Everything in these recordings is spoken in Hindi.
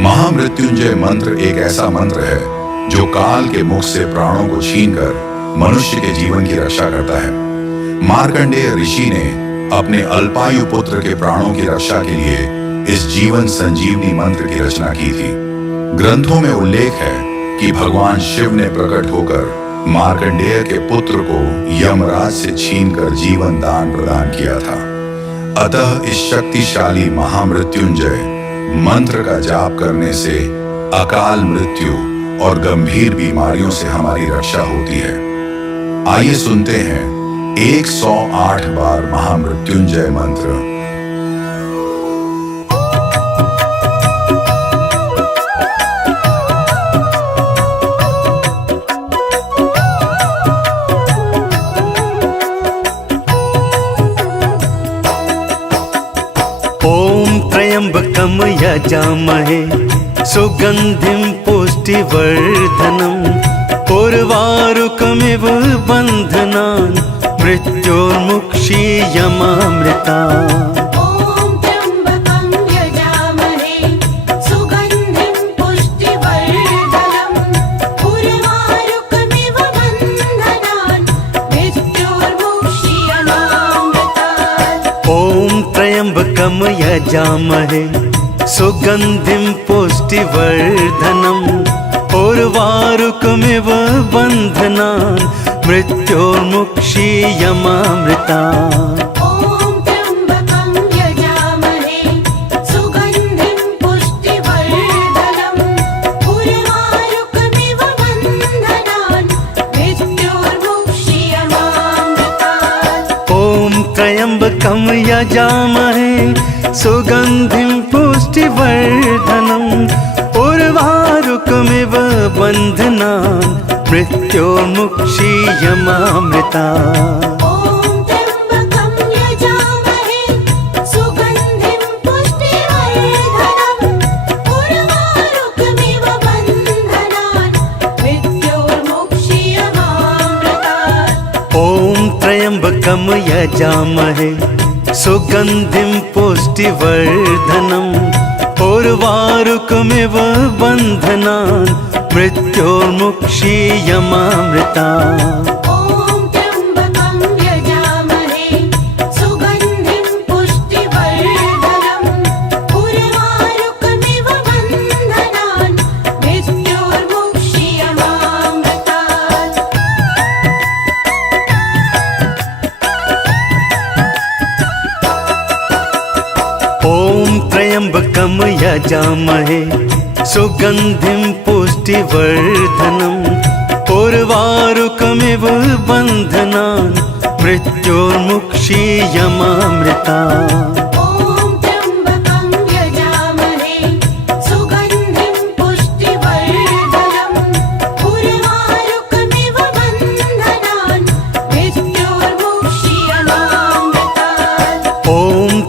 महामृत्युंजय मंत्र एक ऐसा मंत्र है जो काल के मुख से प्राणों को छीनकर मनुष्य के जीवन की रक्षा करता है। मार्कंडेय ऋषि ने अपने अल्पायु पुत्र के प्राणों की रक्षा के लिए इस जीवन संजीवनी मंत्र की रचना की थी। ग्रंथों में उल्लेख है कि भगवान शिव ने प्रकट होकर मार्कंडेय के पुत्र को यमराज से छीनकर जीवन दान प्रदान किया था। अतः इस शक्तिशाली महामृत्युंजय मंत्र का जाप करने से अकाल मृत्यु और गंभीर बीमारियों से हमारी रक्षा होती है। आइए सुनते हैं 108 बार महामृत्युंजय मंत्र। त्र्यंबकं यजामहे सुगंधिं पुष्टिवर्धनम् उर्वारुकमिव बन्धनान् मृत्योर्मुक्षीयमामृतात्। त्र्यंबकं यजामहे सुगंधिं पुष्टिवर्धनम् उर्वारुकमिव बन्धनान् मृत्योर्मुक्षीयमामृतात्। त्र्यंबकं यजामहे सुगंधिं पुष्टिवर्धनम् उर्वारुकमिव बन्धनान् मृत्योर्मुक्षीयमामृतात्। त्र्यंबकं यजामहे सुगंधिं पुष्टिवर्धनम् उर्वारुकमिव बन्धनान् मृत्योर्मुक्षीयमामृतात्। त्र्यंबकं यजामहे सुगंधिं पुष्टिवर्धनम् उर्वारुकमिव बन्धनान् मृत्योर्मुक्षीयमामृतात्।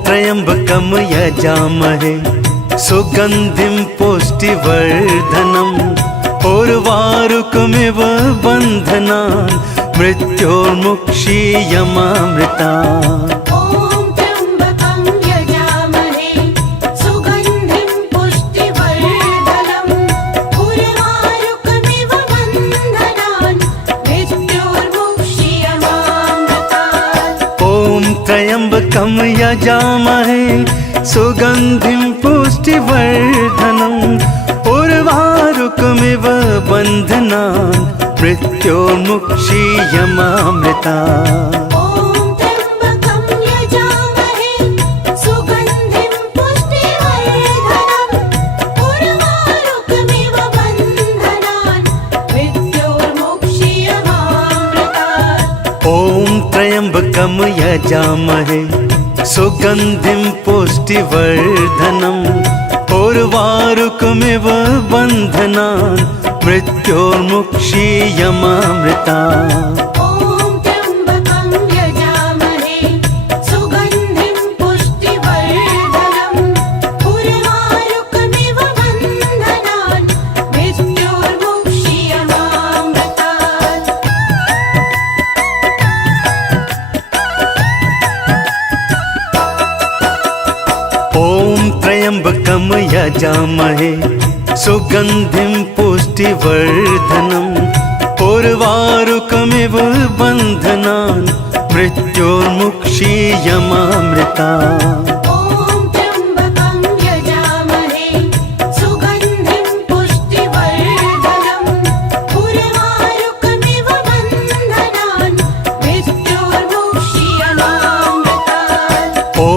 त्र्यंबकं यजामहे सुगंधिं पुष्टिवर्धनम् उर्वारुकमिव बन्धनान् मृत्योर्मुक्षीयमामृतात्। त्र्यंबकं यजामहे सुगंधिं पुष्टिवर्धनम् उर्वारुकमिव बन्धनान् मृत्योर्मुक्षीयमामृतात्। त्र्यंबकं यजामहे सुगंधिं पुष्टिवर्धनम् उर्वारुकमिव बन्धनान् मृत्योर्मुक्षीयमामृतात्। त्र्यंबकं यजामहे सुगन्धिं पुष्टिवर्धनम् उर्वारुकमिव बन्धनान् मृत्योर्मुक्षीयमामृता। ॐ त्र्यम्बकं यजामहे सुगन्धिं पुष्टिवर्धनम् उर्वारुकमिव बन्धनान् मृत्योर्मुक्षीयमामृतात्। ॐ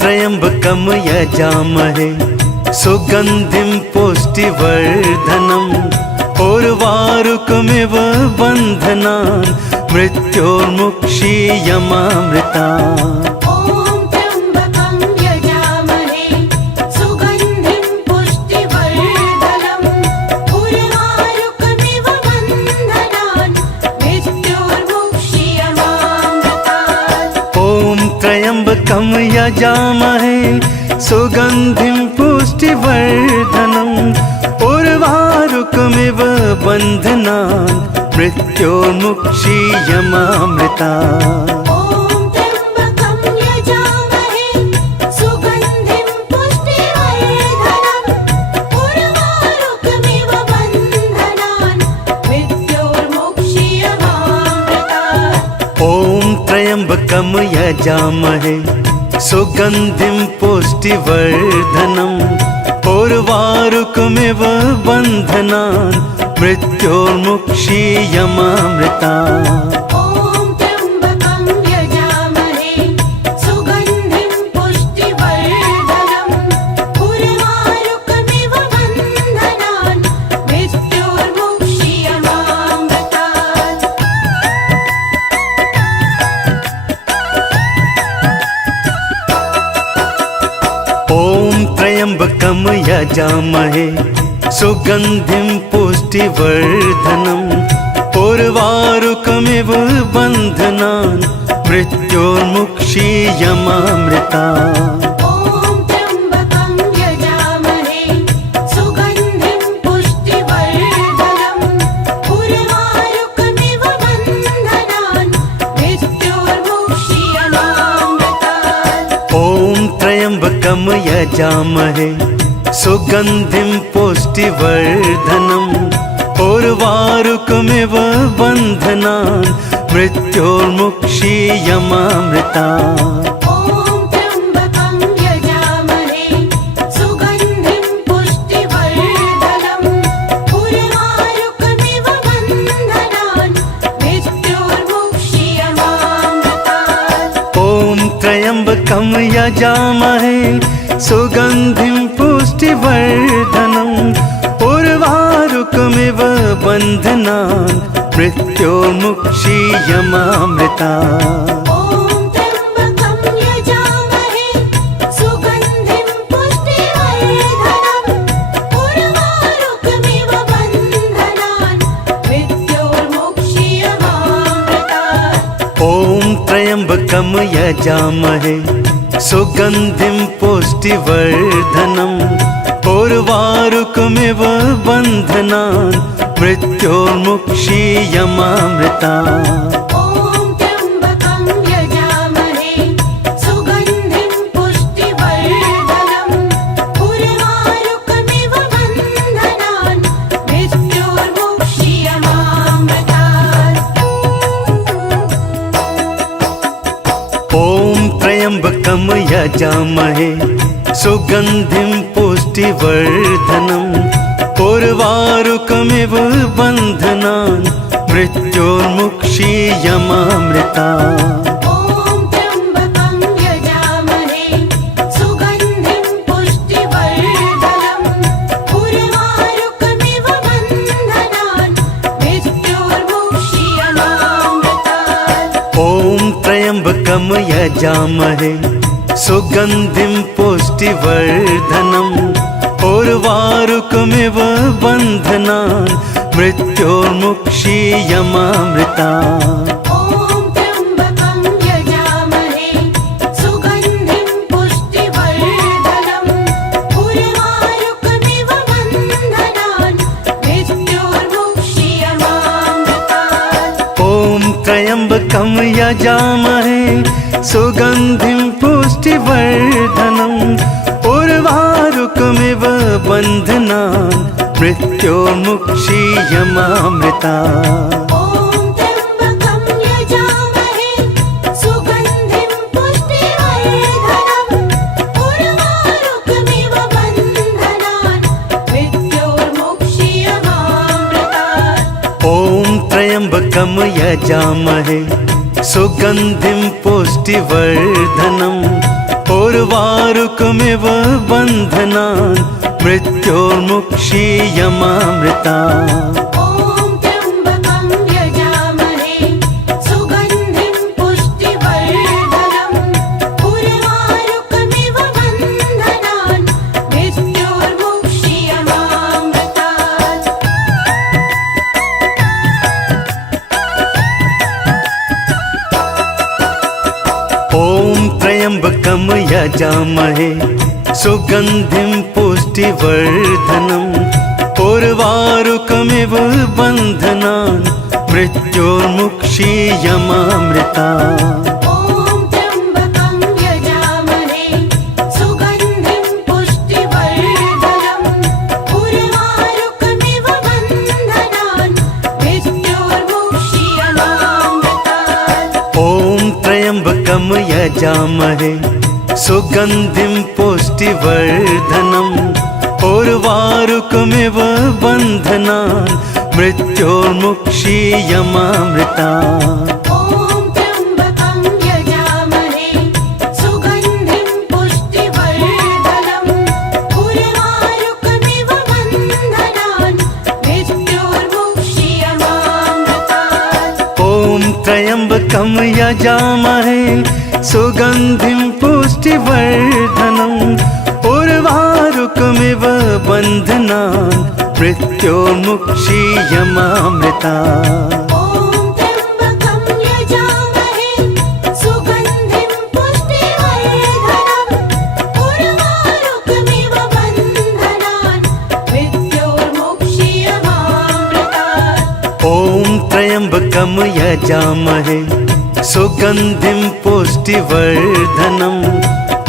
त्र्यम्बकं यजामहे सुगन्धिं पुष्टिवर्धनम् उर्वारुकमिव बन्धनान् मृत्योर्मुक्षीयमामृता। ॐ त्र्यम्बकं यजामहे सुगन्धिं पुष्टिवर्धनम् उर्वारुकमिव बन्धनान् मृत्योर्मुक्षीयमामृतात्। ॐ त्र्यम्बकं यजामहे सुगन्धिं पुष्टिवर्धनम् उर्वारुकमिव बन्धनान् मृत्योर्मुक्षीयमामृता। ॐ त्र्यम्बकं यजामहे सुगन्धिं पुष्टिवर्धनम् उर्वारुकमिव बन्धनान् मृत्योर्मुक्षीयमामृतात्। ॐ त्र्यम्बकं यजामहे सुगन्धिं पुष्टिवर्धनम् उर्वारुकमिव बन्धनान् मृत्योर्मुक्षीयमामृता। ॐ त्र्यम्बकं यजामहे सुगन्धिं पुष्टिवर्धनम् उर्वारुकमिव बन्धनान् मृत्योर्मुक्षीयमामृतात्। ॐ त्र्यम्बकं यजामहे सुगन्धिं पुष्टिवर्धनम् उर्वारुकमिव बन्धनान् मृत्योर्मुक्षीयमामृता। ॐ त्र्यम्बकं यजामहे सुगन्धिं पुष्टिवर्धनम् उर्वारुकमिव बन्धनान् मृत्योर्मुक्षीयमामृतात्। ॐ त्र्यम्बकं यजामहे सुगन्धिं पुष्टिवर्धनम् उर्वारुकमिव बन्धनान् मृत्योर्मुक्षीयमामृता। ॐ त्र्यम्बकं यजामहे सुगन्धिं पुष्टिवर्धनम् उर्वारुकमिव बन्धनान् मृत्योर्मुक्षीयमामृतात्। ॐ त्र्यम्बकं यजामहे सुगन्धिं पुष्टिवर्धनम् उर्वारुकमिव बन्धनान् मृत्योर्मुक्षीयमामृता। ॐ त्र्यम्बकं यजामहे सुगन्धिं पुष्टिवर्धनम् उर्वारुकमिव बन्धनान् मृत्योर्मुक्षीयमामृतात्। ॐ त्र्यम्बकं यजामहे सुगन्धिं पुष्टिवर्धनम् उर्वारुकमिव बन्धनान् मृत्योर्मुक्षीयमामृता। ॐ त्र्यम्बकं यजामहे सुगन्धिं पुष्टिवर्धनम् उर्वारुकमिव बन्धनान् मृत्योर्मुक्षीयमामृतात्। ॐ त्र्यम्बकं यजामहे सुगन्धिं पुष्टिवर्धनम् उर्वारुकमिव बन्धनान् मृत्योर्मुक्षीयमामृता। ॐ त्र्यम्बकं यजामहे सुगन्धिं पुष्टिवर्धनम् उर्वारुकमिव बन्धनान् मृत्योर्मुक्षीयमामृतात्। ॐ त्र्यम्बकं यजामहे सुगन्धिं पुष्टिवर्धनम् उर्वारुकमिव बन्धनान् मृत्योर्मुक्षीयमामृता। ॐ त्र्यम्बकं यजामहे सुगन्धिं पुष्टिवर्धनम् उर्वारुकमिव बन्धनान् मृत्योर्मुक्षीयमामृतात्। ॐ त्र्यम्बकं यजामहे सुगन्धिं पुष्टिवर्धनम् उर्वारुकमिव बन्धनान् मृत्योर्मुक्षीयमामृता। ॐ त्र्यम्बकं यजामहे सुगन्धिं पुष्टिवर्धनम् उर्वारुकमिव बन्धनान् मृत्योर्मुक्षीयमामृतात्। ॐ त्र्यम्बकं यजामहे सुगन्धिं पुष्टिवर्धनम् उर्वारुकमिव बन्धनान् मृत्योर्मुक्षीयमामृता। ॐ त्र्यम्बकं यजामहे सुगन्धिं पुष्टिवर्धनम् उर्वारुकमिव बन्धनान् मृत्योर्मुक्षीयमामृतात्। ॐ त्र्यम्बकं यजामहे सुगन्धिं पुष्टिवर्धनम् उर्वारुकमिव बन्धनान् मृत्योर्मुक्षीयमामृता। ॐ त्र्यम्बकं यजामहे सुगन्धिं पुष्टिवर्धनम् उर्वारुकमिव बन्धनान् मृत्योर्मुक्षीयमामृतात्। ॐ त्र्यम्बकं यजामहे सुगन्धिं पुष्टिवर्धनम् उर्वारुकमिव बन्धनान् मृत्योर्मुक्षीयमामृता। ॐ त्र्यम्बकं यजामहे सुगन्धिं पुष्टिवर्धनम् उर्वारुकमिव बन्धनान् मृत्योर्मुक्षीयमामृतात्। ॐ त्र्यम्बकं यजामहे सुगन्धिं पुष्टिवर्धनम् उर्वारुकमिव बन्धनान् मृत्योर्मुक्षीयमामृता। ॐ त्र्यम्बकं यजामहे सुगन्धिं पुष्टिवर्धनम्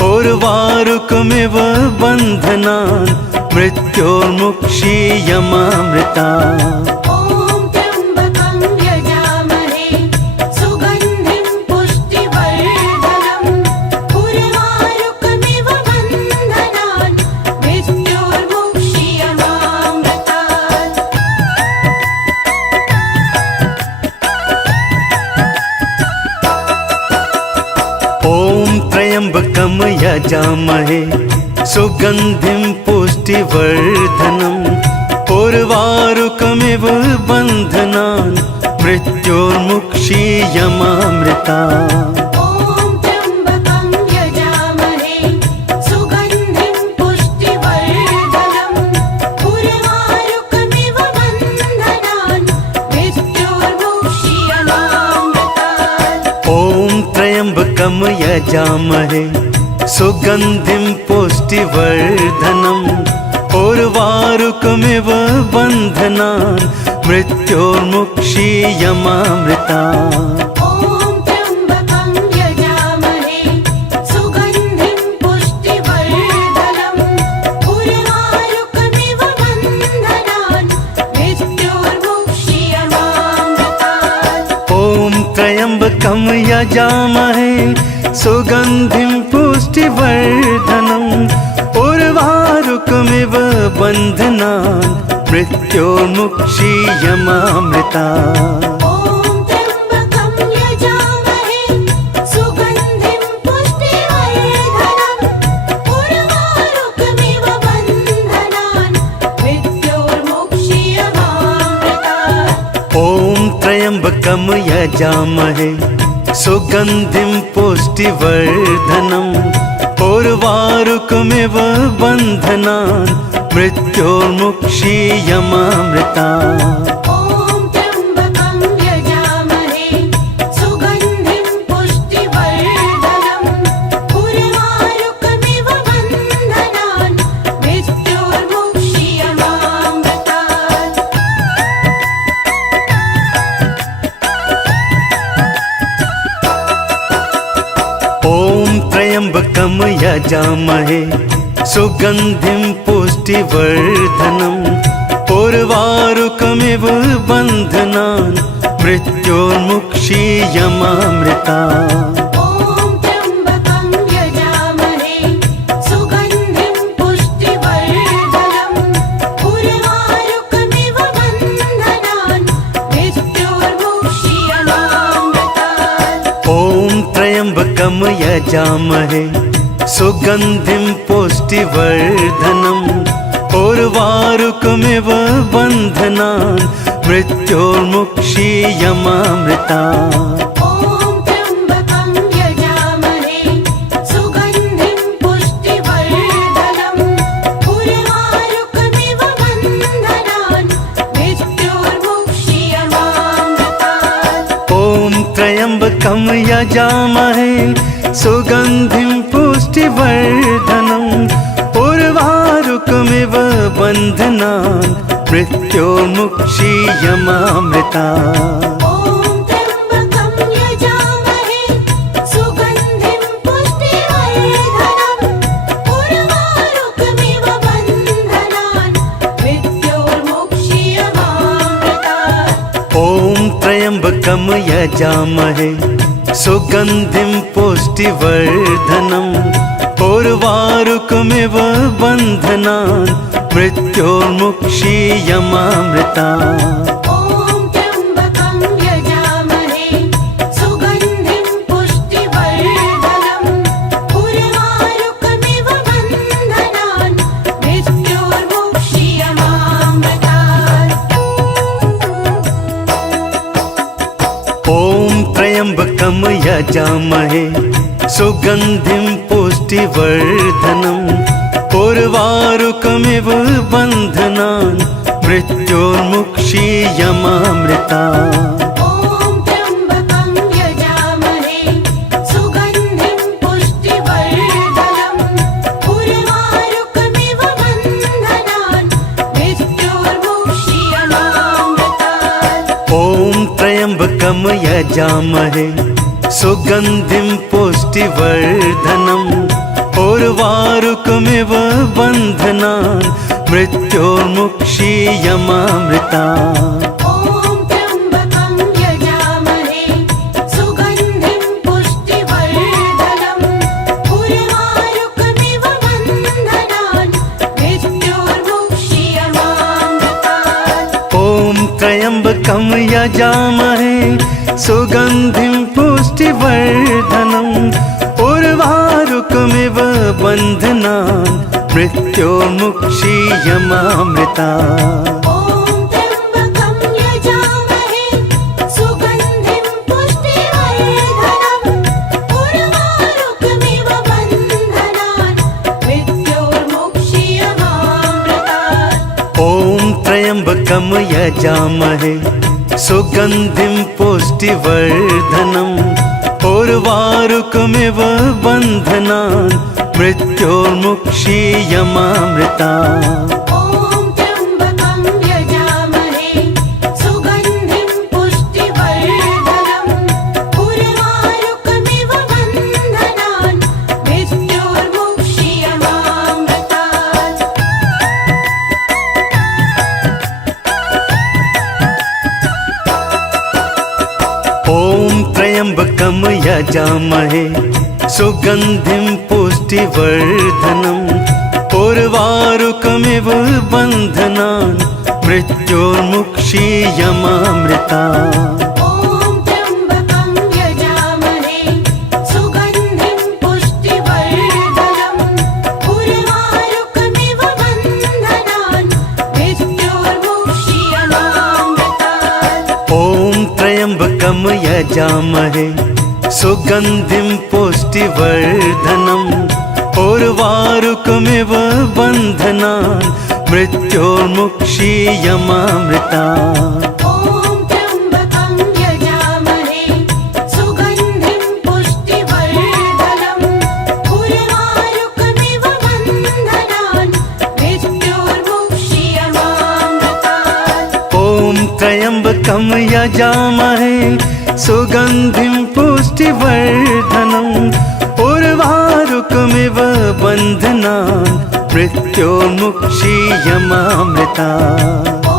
उर्वारुकमिव बन्धनान् मृत्योर्मुक्षीयमामृतात्। ॐ त्र्यम्बकं यजामहे सुगन्धिं पुष्टिवर्धनम् उर्वारुकमिव बन्धनान् मृत्योर्मुक्षीयमामृता। ॐ त्र्यम्बकं यजामहे सुगन्धिं पुष्टिवर्धनम् उर्वारुकमिव बन्धनान् मृत्योर्मुक्षीयमामृतात्। ॐ त्र्यम्बकं यजामहे सुगन्धिं पुष्टिवर्धनम् उर्वारुकमिव बन्धनान् मृत्योर्मुक्षीयमामृता। ॐ त्र्यम्बकं यजामहे सुगन्धिं पुष्टिवर्धनम् उर्वारुकमिव बन्धनान् मृत्योर्मुक्षीयमामृतात्। ॐ त्र्यम्बकं यजामहे सुगन्धिं पुष्टिवर्धनम् उर्वारुकमिव बन्धनान् मृत्योर्मुक्षीयमामृता। ॐ त्र्यम्बकं यजामहे सुगन्धिं पुष्टिवर्धनम् उर्वारुकमिव बन्धनान् मृत्योर्मुक्षीयमामृतात्। ॐ त्र्यम्बकं यजामहे सुगन्धिं पुष्टिवर्धनम् उर्वारुकमिव बन्धनान् मृत्योर्मुक्षीयमामृता। ॐ त्र्यम्बकं यजामहे सुगन्धिं पुष्टिवर्धनम् उर्वारुकमिव बन्धनान् मृत्योर्मुक्षीयमामृतात्। ॐ त्र्यम्बकं यजामहे सुगन्धिं पुष्टिवर्धनम् उर्वारुकमिव बन्धनान् मृत्योर्मुक्षीयमामृता। ॐ त्र्यम्बकं यजामहे सुगन्धिं पुष्टिवर्धनम् उर्वारुकमिव बन्धनान् मृत्योर्मुक्षीयमामृतात्। त्र्यम्बकं यजामहे सुगन्धिं पुष्टिवर्धनम् उर्वारुकमिव बन्धनान् मृत्योर्मुक्षीयमामृता ॐ त्र्यम्बकं यजामहे सुगन्धिं पुष्टिवर्धनम् उर्वारुकमिव बन्धनान् मृत्योर्मुक्षीयमामृतात् ॐ त्र्यम्बकं यजामहे सुगन्धिं पुष्टिवर्धनम् उर्वारुकमिव बन्धनान् मृत्योर्मुक्षीयमामृता ॐ त्र्यम्बकं यजामहे सुगन्धिं पुष्टिवर्धनम् उर्वारुकमिव बन्धनान् मृत्योर्मुक्षीयमामृतात् ॐ त्र्यम्बकं यजामहे सुगन्धिं पुष्टिवर्धनम् उर्वारुकमिव बन्धनान् मृत्योर्मुक्षीयमामृता ॐ त्र्यम्बकं यजामहे सुगन्धिं पुष्टिवर्धनम् उर्वारुकमिव बन्धनान् मृत्योर्मुक्षीयमामृतात् ॐ त्र्यम्बकं यजामहे सुगन्धिं पुष्टिवर्धनम् उर्वारुकमिव बन्धनान् मृत्योर्मुक्षीयमामृता ॐ त्र्यम्बकं यजामहे सुगन्धिं पुष्टिवर्धनम् उर्वारुकमिव बन्धनान् मृत्योर्मुक्षीयमामृतात् ॐ त्र्यम्बकं यजामहे सुगन्धिं पुष्टिवर्धनम् उर्वारुकमिव बन्धनान् मृत्योर्मुक्षीयमामृता ॐ त्र्यम्बकं यजामहे सुगन्धिं पुष्टिवर्धनम् उर्वारुकमिव बन्धनान् मृत्योर्मुक्षीयमामृतात् ॐ त्र्यम्बकं यजामहे सुगन्धिं पुष्टिवर्धनम् उर्वारुकमिव बन्धनान् मृत्योर्मुक्षीयमामृता ॐ त्र्यम्बकं यजामहे सुगन्धिं पुष्टिवर्धनम् उर्वारुकमिव बन्धनान् मृत्योर्मुक्षीयमामृतात् ॐ त्र्यम्बकं यजामहे सुगन्धिं पुष्टिवर्धनम् उर्वारुकमिव बन्धनान् मृत्योर्मुक्षीयमामृता ॐ त्र्यम्बकं यजामहे सुगन्धिं पुष्टिवर्धनम् उर्वारुकमिव बन्धनान् मृत्योर्मुक्षीयमामृतात् ॐ त्र्यम्बकं यजामहे सुगन्धिं पुष्टिवर्धनम् उर्वारुकमिव बन्धनान् मृत्योर्मुक्षीयमामृता ॐ त्र्यम्बकं यजामहे सुगन्धिं पुष्टिवर्धनम् उर्वारुकमिव बन्धनान् मृत्योर्मुक्षीयमामृतात् ॐ त्र्यम्बकं यजामहे सुगन्धिं पुष्टिवर्धनम् उर्वारुकमिव बन्धनान् मृत्योर्मुक्षीयमामृता ॐ त्र्यम्बकं यजामहे सुगन्धिं पुष्टिवर्धनम् उर्वारुकमिव बन्धनान् मृत्योर्मुक्षीयमामृतात् ॐ त्र्यम्बकं यजामहे सुगन्धिं पुष्टिवर्धनम् उर्वारुकमिव बन्धनान् मृत्योर्मुक्षीयमामृता ॐ त्र्यम्बकं यजामहे सुगन्धिं पुष्टिवर्धनम् उर्वारुकमिव बन्धनान् मृत्योर्मुक्षीयमामृतात् ॐ त्र्यम्बकं यजामहे सुगन्धिं पुष्टिवर्धनम् उर्वारुकमिव बन्धनान् मृत्योर्मुक्षीयमामृता ॐ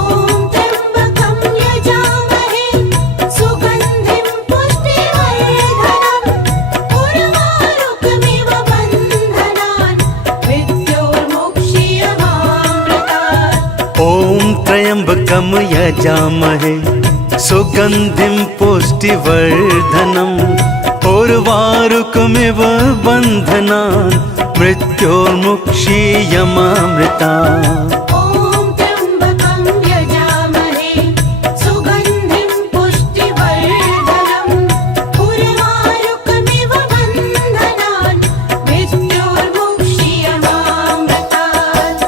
त्र्यम्बकं यजामहे सुगन्धिं पुष्टिवर्धनम् उर्वारुकमिव बन्धनान् मृत्योर्मुक्षीयमामृतात्। ॐ त्र्यम्बकं यजामहे सुगन्धिं पुष्टिवर्धनम् उर्वारुकमिव बन्धनान् मृत्योर्मुक्षीयमामृतात्।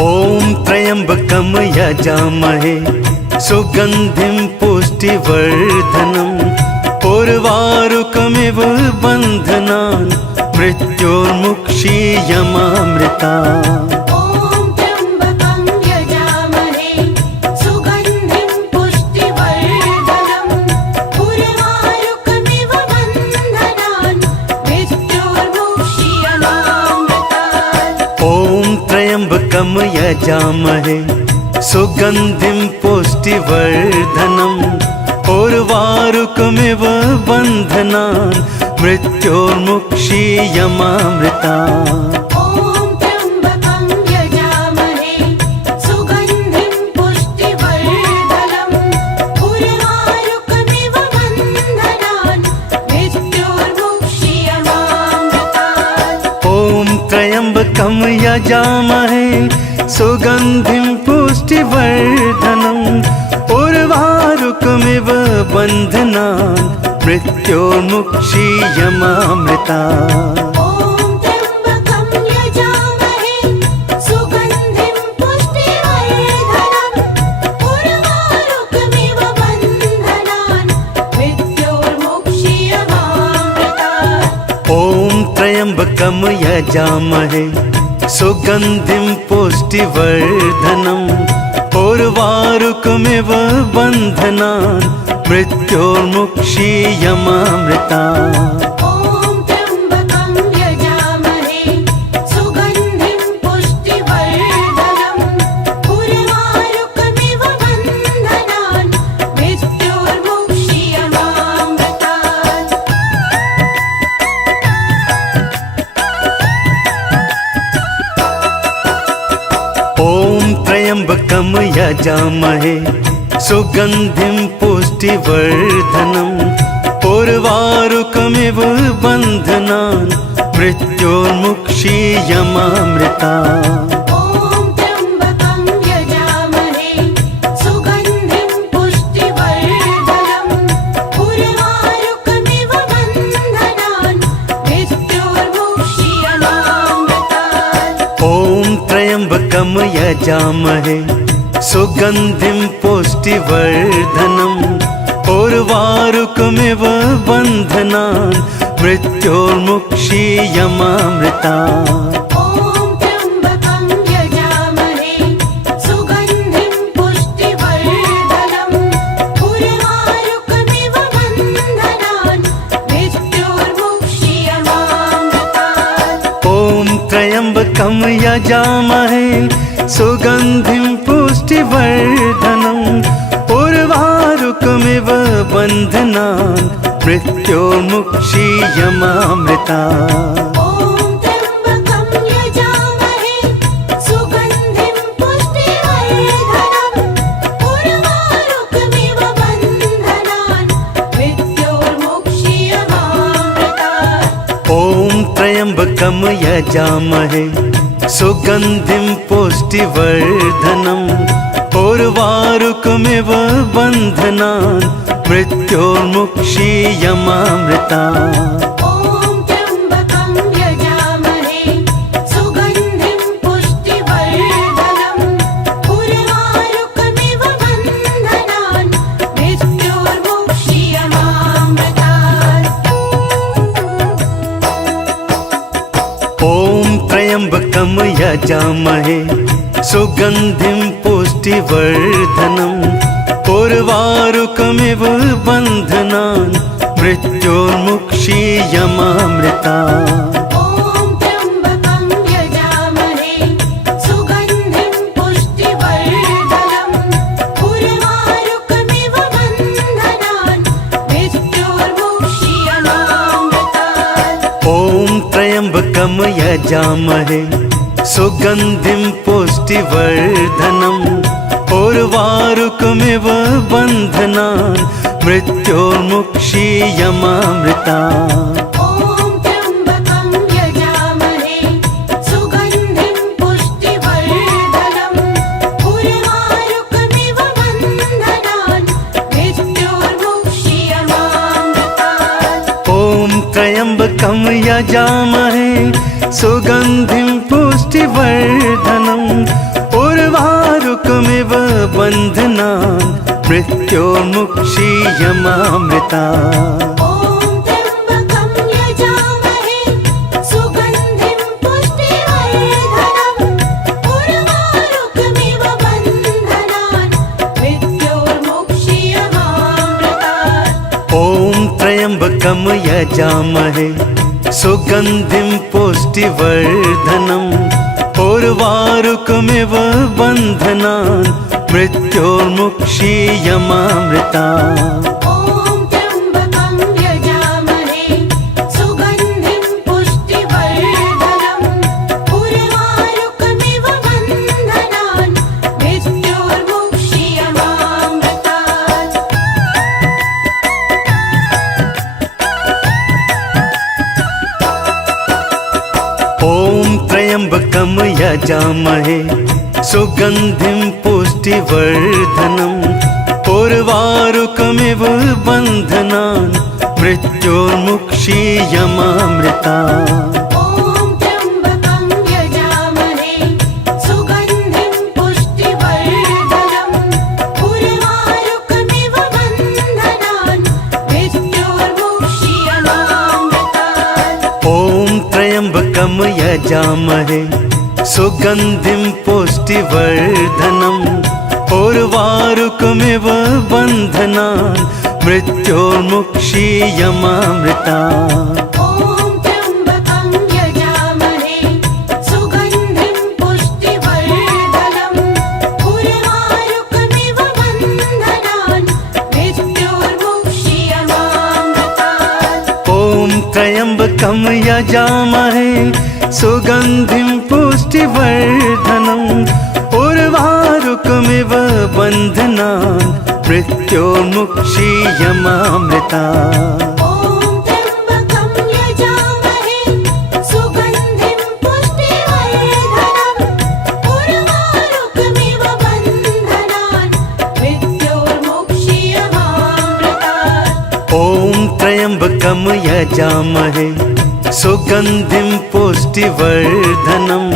ॐ त्र्यम्बकं यजामहे सुगन्धिं पुष्टिवर्धनम् उर्वारुकमिव बन्धनान् मृत्योर्मुक्षीयमामृतात्। ॐ त्र्यम्बकं यजामहे सुगन्धिं पुष्टिवर्धनम् उर्वारुकमिव बन्धनान् मृत्योर्मुक्षीयमामृतात्। ॐ त्र्यम्बकं यजामहे सुगन्धिं पुष्टिवर्धनम् उर्वारुकमिव बन्धनान् मृत्योर्मुक्षीयमामृतात्। ॐ त्र्यम्बकं यजामहे सुगन्धिं पुष्टिवर्धनम् उर्वारुकमिव बन्धनान् मृत्योर्मुक्षीयमामृतात्। ॐ त्र्यम्बकं यजामहे सुगन्धिं पुष्टिवर्धनम् उर्वारुकमिव बन्धनान् मृत्योर्मुक्षीयमामृतात्। ॐ त्र्यम्बकं यजामहे सुगन्धिं पुष्टिवर्धनम् उर्वारुकमिव बन्धनान् मृत्योर्मुक्षीयमामृतात्। ॐ त्र्यम्बकं यजामहे सुगन्धिं पुष्टिवर्धनम् उर्वारुकमिव बन्धनान् मृत्योर्मुक्षीयमामृतात्। ॐ त्र्यम्बकं यजामहे सुगन्धिं पुष्टिवर्धनम् उर्वारुकमिव बन्धनान् मृत्योर्मुक्षीयमामृतात्। ॐ त्र्यम्बकं यजामहे सुगन्धिं पुष्टिवर्धनम् उर्वारुकमिव बन्धनान् मृत्योर्मुक्षीयमामृतात्। ॐ त्र्यम्बकं यजामहे सुगन्धिं पुष्टिवर्धनम् उर्वारुकमिव बन्धनान् मृत्योर्मुक्षीयमामृतात्। ॐ त्र्यम्बकं यजामहे सुगन्धिं पुष्टिवर्धनम् उर्वारुकमिव बन्धनान् मृत्योर्मुक्षीयमामृतात्। ॐ त्र्यम्बकं यजामहे सुगन्धिं पुष्टिवर्धनम् उर्वारुकमिव बन्धनान् मृत्योर्मुक्षीयमामृतात्। ॐ त्र्यम्बकं यजामहे सुगन्धिं पुष्टिवर्धनम् उर्वारुकमिव बन्धनान् मृत्योर्मुक्षीयमामृतात्। ॐ त्र्यम्बकं यजामहे सुगन्धिं पुष्टिवर्धनम् उर्वारुकमिव बन्धनान् मृत्योर्मुक्षीयमामृतात्। ॐ त्र्यम्बकं यजामहे सुगन्धिं पुष्टिवर्धनम् उर्वारुकमिव बन्धनान् मृत्योर्मुक्षीयमामृतात्। ॐ त्र्यम्बकं यजामहे सुगन्धिं पुष्टिवर्धनम् उर्वारुकमिव बन्धनान् मृत्योर्मुक्षीयमामृतात्। ॐ त्र्यम्बकं यजामहे सुगन्धिं पुष्टिवर्धनम् उर्वारुकमिव बन्धनान् मृत्योर्मुक्षीयमामृतात्। ॐ त्र्यम्बकं यजामहे सुगन्धिं पुष्टिवर्धनम् उर्वारुकमिव बन्धनान् मृत्योर्मुक्षीयमामृतात्। ॐ त्र्यम्बकं यजामहे सुगन्धिं पुष्टिवर्धनम् उर्वारुकमिव बन्धनान् मृत्योर्मुक्षीयमामृतात् ॐ त्र्यम्बकं यजामहे सुगन्धिं पुष्टिवर्धनम् उर्वारुकमिव बन्धनान् मृत्योर्मुक्षीयमामृतात् ॐ त्र्यम्बकं यजामहे सुगन्धिं पुष्टिवर्धनम् उर्वारुकमिव बन्धनान् मृत्योर्मुक्षीयमामृतात् ॐ त्र्यम्बकं यजामहे सुगन्धिं पुष्टिवर्धनम् उर्वारुकमिव बन्धनान् मृत्योर्मुक्षीयमामृतात् ॐ त्र्यम्बकं यजामहे सुगन्धिं पुष्टिवर्धनम् उर्वारुकमिव बन्धनान् मृत्योर्मुक्षीयमामृतात् ॐ त्र्यम्बकं यजामहे सुगन्धिं पुष्टिवर्धनम् उर्वारुकमिव बन्धनान् मृत्योर्मुक्षीयमामृतात् ॐ त्र्यम्बकं यजामहे सुगन्धिं पुष्टिवर्धनम् उर्वारुकमिव बन्धनान् मृत्योर्मुक्षीयमामृतात् ॐ त्र्यम्बकं यजामहे सुगन्धिं पुष्टिवर्धनम् उर्वारुकमिव बन्धनान् मृत्योर्मुक्षीयमामृतात् ॐ त्र्यम्बकं यजामहे सुगन्धिं पुष्टिवर्धनम् उर्वारुकमिव बन्धनान् मृत्योर्मुक्षीयमामृतात् ॐ त्र्यम्बकं यजामहे सुगन्धिं पुष्टिवर्धनम् उर्वारुकमिव बन्धनान् मृत्योर्मुक्षीयमामृतात् ॐ त्र्यम्बकं यजामहे सुगन्धिं पुष्टिवर्धनम् उर्वारुकमिव बन्धनान् मृत्योर्मुक्षीयमामृतात् ॐ त्र्यम्बकं यजामहे सुगन्धिं पुष्टिवर्धनम्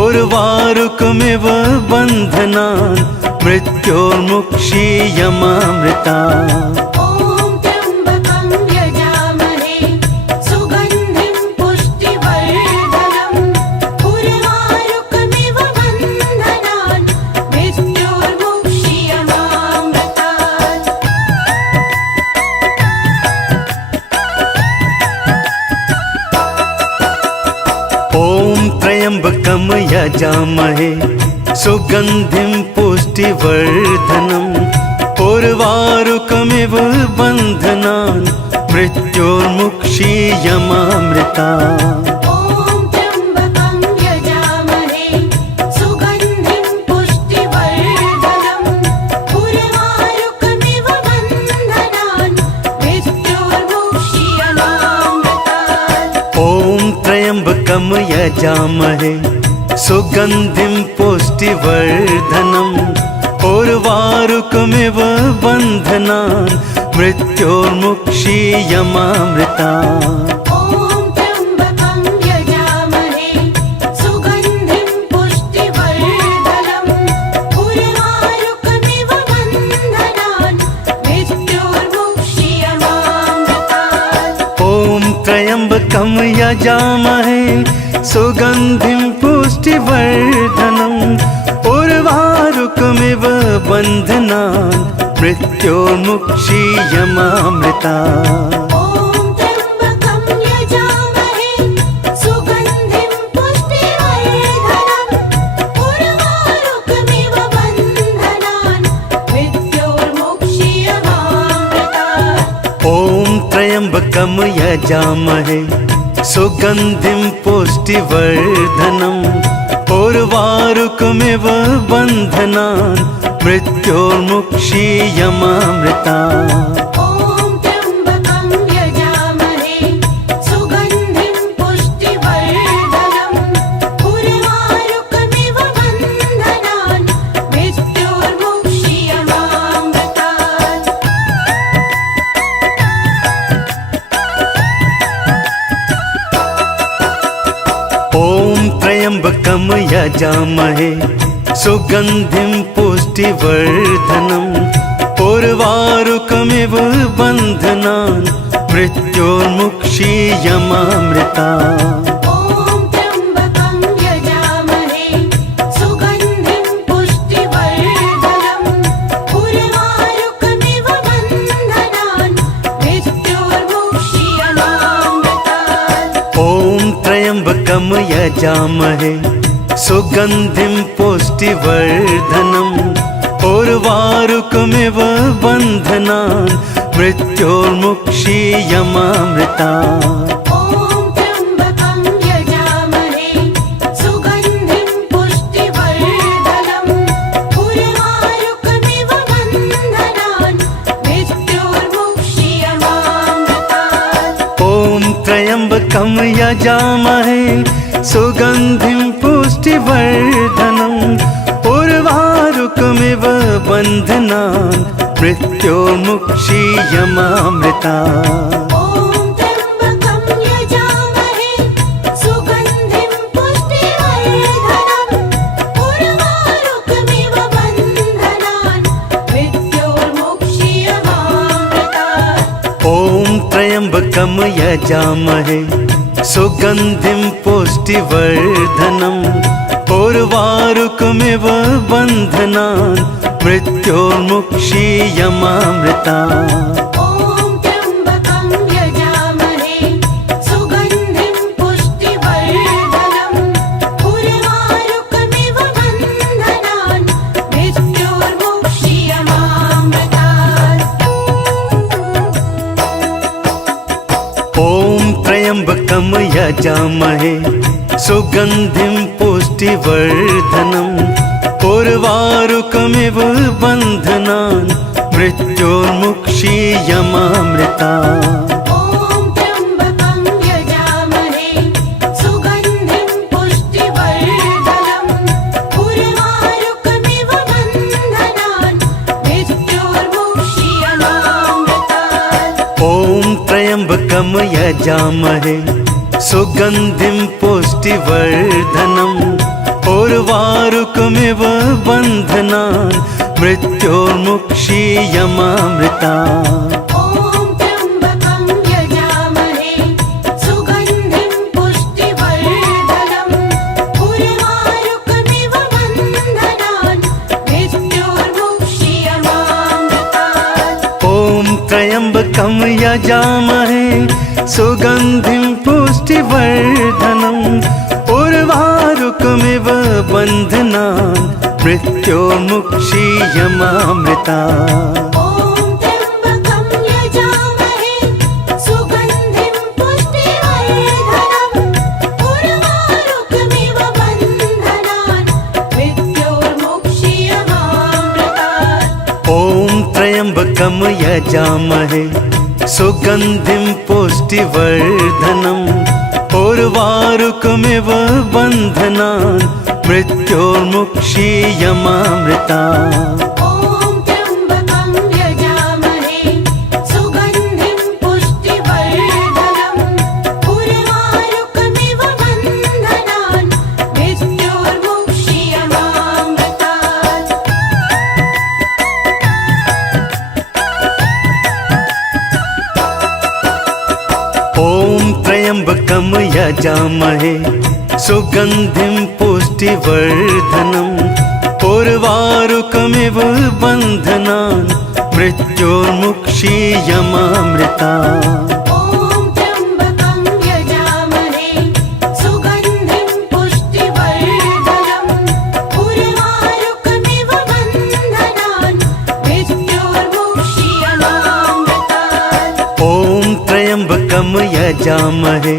उर्वारुकमिव बन्धनान् मृत्योर्मुक्षीयमामृतात् ॐ त्र्यम्बकं यजामहे सुगन्धिं पुष्टिवर्धनम् उर्वारुकमिव बन्धनान् मृत्योर्मुक्षीयमामृतात् ॐ त्र्यम्बकं यजामहे सुगन्धिं पुष्टिवर्धनम् उर्वारुकमिव बन्धनान् मृत्योर्मुक्षीयमामृतात् ॐ त्र्यम्बकं यजामहे सुगन्धिं पुष्टिवर्धनम् उर्वारुकमिव बन्धनान् मृत्योर्मुक्षीयमामृतात् ॐ त्र्यम्बकं यजामहे सुगन्धिं पुष्टिवर्धनम् उर्वारुकमिव बन्धनान् मृत्योर्मुक्षीयमामृतात् ॐ त्र्यम्बकं यजामहे सुगन्धिं पुष्टिवर्धनम् उर्वारुकमिव बन्धनान् मृत्योर्मुक्षीयमामृतात् ॐ त्र्यम्बकं यजामहे सुगन्धिं पुष्टिवर्धनम् उर्वारुकमिव बन्धनान् मृत्योर्मुक्षीयमामृतात् ॐ त्र्यम्बकं यजामहे सुगन्धिं पुष्टिवर्धनम् उर्वारुकमिव बन्धनान् मृत्योर्मुक्षीयमामृतात् ॐ त्र्यम्बकं यजामहे सुगन्धिं पुष्टिवर्धनम् उर्वारुकमिव बन्धनान् मृत्योर्मुक्षीयमामृतात् ॐ त्र्यम्बकं यजामहे सुगन्धिं पुष्टिवर्धनम् उर्वारुकमिव बन्धनान् मृत्योर्मुक्षीयमामृता ॐ त्र्यम्बकं यजामहे सुगन्धिं पुष्टिवर्धनम् उर्वारुकमिव बन्धनान् मृत्योर्मुक्षीयमामृतात् ॐ त्र्यम्बकं यजामहे सुगन्धिं पुष्टिवर्धनम् उर्वारुकमिव बन्धनान् मृत्योर्मुक्षीयमामृता ॐ त्र्यम्बकं यजामहे सुगन्धिं पुष्टिवर्धनम् उर्वारुकमिव बन्धनान् मृत्योर्मुक्षीयमामृतात् ॐ त्र्यम्बकं यजामहे सुगन्धिं पुष्टिवर्धनम् उर्वारुकमिव बन्धनान् मृत्योर्मुक्षीयमामृता ॐ त्र्यम्बकं यजामहे सुगन्धिं पुष्टिवर्धनम् उर्वारुकमिव बन्धनान् मृत्योर्मुक्षीयमामृतात् ॐ त्र्यम्बकं यजामहे सुगन्धिं पुष्टिवर्धनम् उर्वारुकमिव बन्धनान् मृत्योर्मुक्षीयमामृता ॐ त्र्यम्बकं यजामहे सुगन्धिं पुष्टिवर्धनम् उर्वारुकमिव बन्धनान् मृत्योर्मुक्षीयमामृतात् ॐ त्र्यम्बकं यजामहे सुगन्धिं पुष्टिवर्धनम् उर्वारुकमिव बन्धनान् मृत्योर्मुक्षीयमामृता ॐ त्र्यम्बकं यजामहे सुगन्धिं पुष्टिवर्धनम् उर्वारुकमिव बन्धनान् मृत्योर्मुक्षीयमामृतात् ॐ त्र्यम्बकं यजामहे सुगन्धिं पुष्टिवर्धनम् उर्वारुकमिव बन्धनान् मृत्योर्मुक्षीयमामृता ॐ त्र्यम्बकं यजामहे सुगन्धिं पुष्टिवर्धनम् उर्वारुकमिव बन्धनान् मृत्योर्मुक्षीयमामृतात् ॐ त्र्यम्बकं यजामहे सुगन्धिं पुष्टिवर्धनम् उर्वारुकमिव बन्धनान् मृत्योर्मुक्षीयमामृता ॐ त्र्यम्बकं यजामहे सुगन्धिं पुष्टिवर्धनम् उर्वारुकमिव बन्धनान् मृत्योर्मुक्षीयमामृतात् ॐ त्र्यम्बकं यजामहे सुगन्धिं पुष्टिवर्धनम् उर्वारुकमिव बन्धनान् मृत्योर्मुक्षीयमामृता ॐ त्र्यम्बकं यजामहे सुगन्धिं पुष्टिवर्धनम् उर्वारुकमिव बन्धनान् मृत्योर्मुक्षीयमामृतात् ॐ त्र्यम्बकं यजामहे सुगन्धिं पुष्टिवर्धनम् उर्वारुकमिव बन्धनान् मृत्योर्मुक्षीयमामृता ॐ त्र्यम्बकं यजामहे सुगन्धिं पुष्टिवर्धनम् उर्वारुकमिव बन्धनान् मृत्योर्मुक्षीयमामृतात् ॐ त्र्यम्बकं यजामहे सुगन्धिं पुष्टिवर्धनम् उर्वारुकमिव बन्धनान् मृत्योर्मुक्षीयमामृता ॐ त्र्यम्बकं यजामहे सुगन्धिं पुष्टिवर्धनम् उर्वारुकमिव बन्धनान् मृत्योर्मुक्षीयमामृतात् ॐ त्र्यम्बकं यजामहे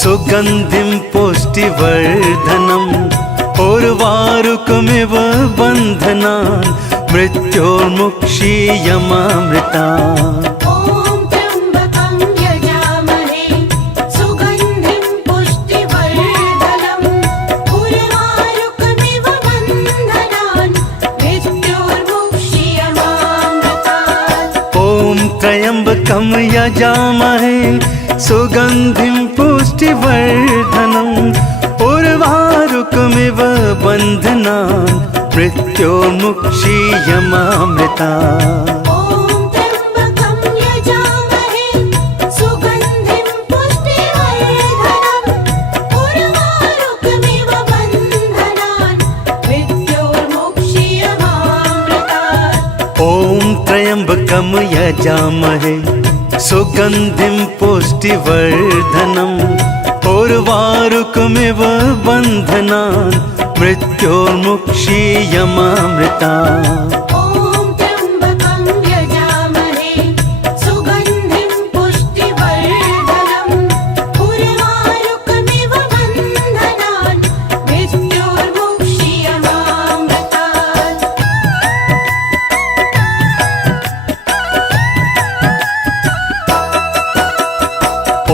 सुगन्धिं पुष्टिवर्धनम् उर्वारुकमिव बन्धनान् मृत्योर्मुक्षीयमामृता ॐ त्र्यम्बकं यजामहे सुगन्धिं पुष्टिवर्धनम् उर्वारुकमिव बन्धनान् मृत्योर्मुक्षीयमामृतात् ॐ त्र्यम्बकं यजामहे सुगन्धिं पुष्टिवर्धनम् उर्वारुकमिव बन्धनान् मृत्योर्मुक्षीयमामृता ॐ त्र्यम्बकं यजामहे सुगन्धिं पुष्टिवर्धनम् उर्वारुकमिव बन्धनान् मृत्योर्मुक्षीयमामृतात् ॐ त्र्यम्बकं यजामहे सुगन्धिं पुष्टिवर्धनम् उर्वारुकमिव बन्धनान् मृत्योर्मुक्षीयमामृता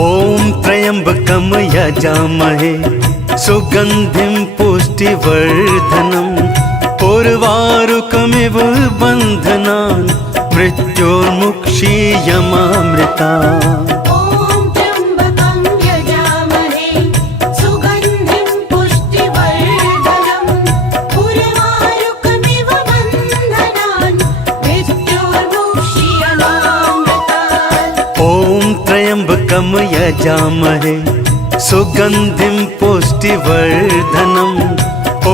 ॐ त्र्यम्बकं यजामहे सुगन्धिं पुष्टिवर्धनम् उर्वारुकमिव बन्धनान् मृत्योर्मुक्षीयमामृतात् ॐ त्र्यम्बकं यजामहे सुगन्धिं पुष्टिवर्धनम् उर्वारुकमिव बन्धनान् मृत्योर्मुक्षीयमामृता ॐ त्र्यम्बकं यजामहे सुगन्धिं पुष्टिवर्धनम्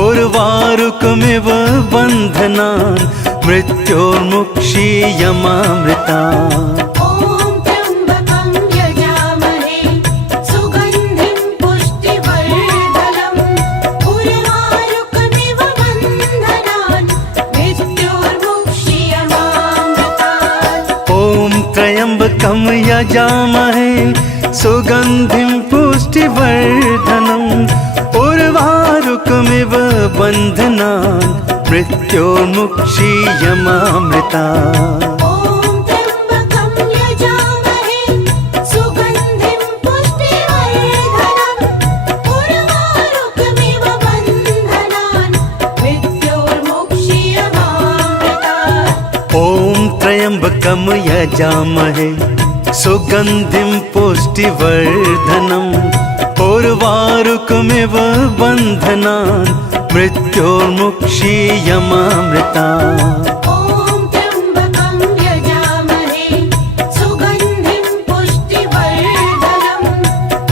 उर्वारुकमिव बन्धनान् मृत्योर्मुक्षीयमामृतात् ॐ त्र्यम्बकं यजामहे सुगन्धिं पुष्टिवर्धनम् उर्वारुकमिव बन्धनान् मृत्योर्मुक्षीयमामृता ॐ त्र्यम्बकं यजामहे सुगन्धिं पुष्टिवर्धनम् उर्वारुकमिव बन्धनान् मृत्योर्मुक्षीयमामृतात् ॐ त्र्यम्बकं यजामहे सुगन्धिं पुष्टिवर्धनम् उर्वारुकमिव बन्धनान् मृत्योर्मुक्षीयमामृता ॐ त्र्यम्बकं यजामहे सुगन्धिं पुष्टिवर्धनम् उर्वारुकमिव बन्धनान् मृत्योर्मुक्षीयमामृतात् ॐ त्र्यम्बकं यजामहे सुगन्धिं पुष्टिवर्धनम्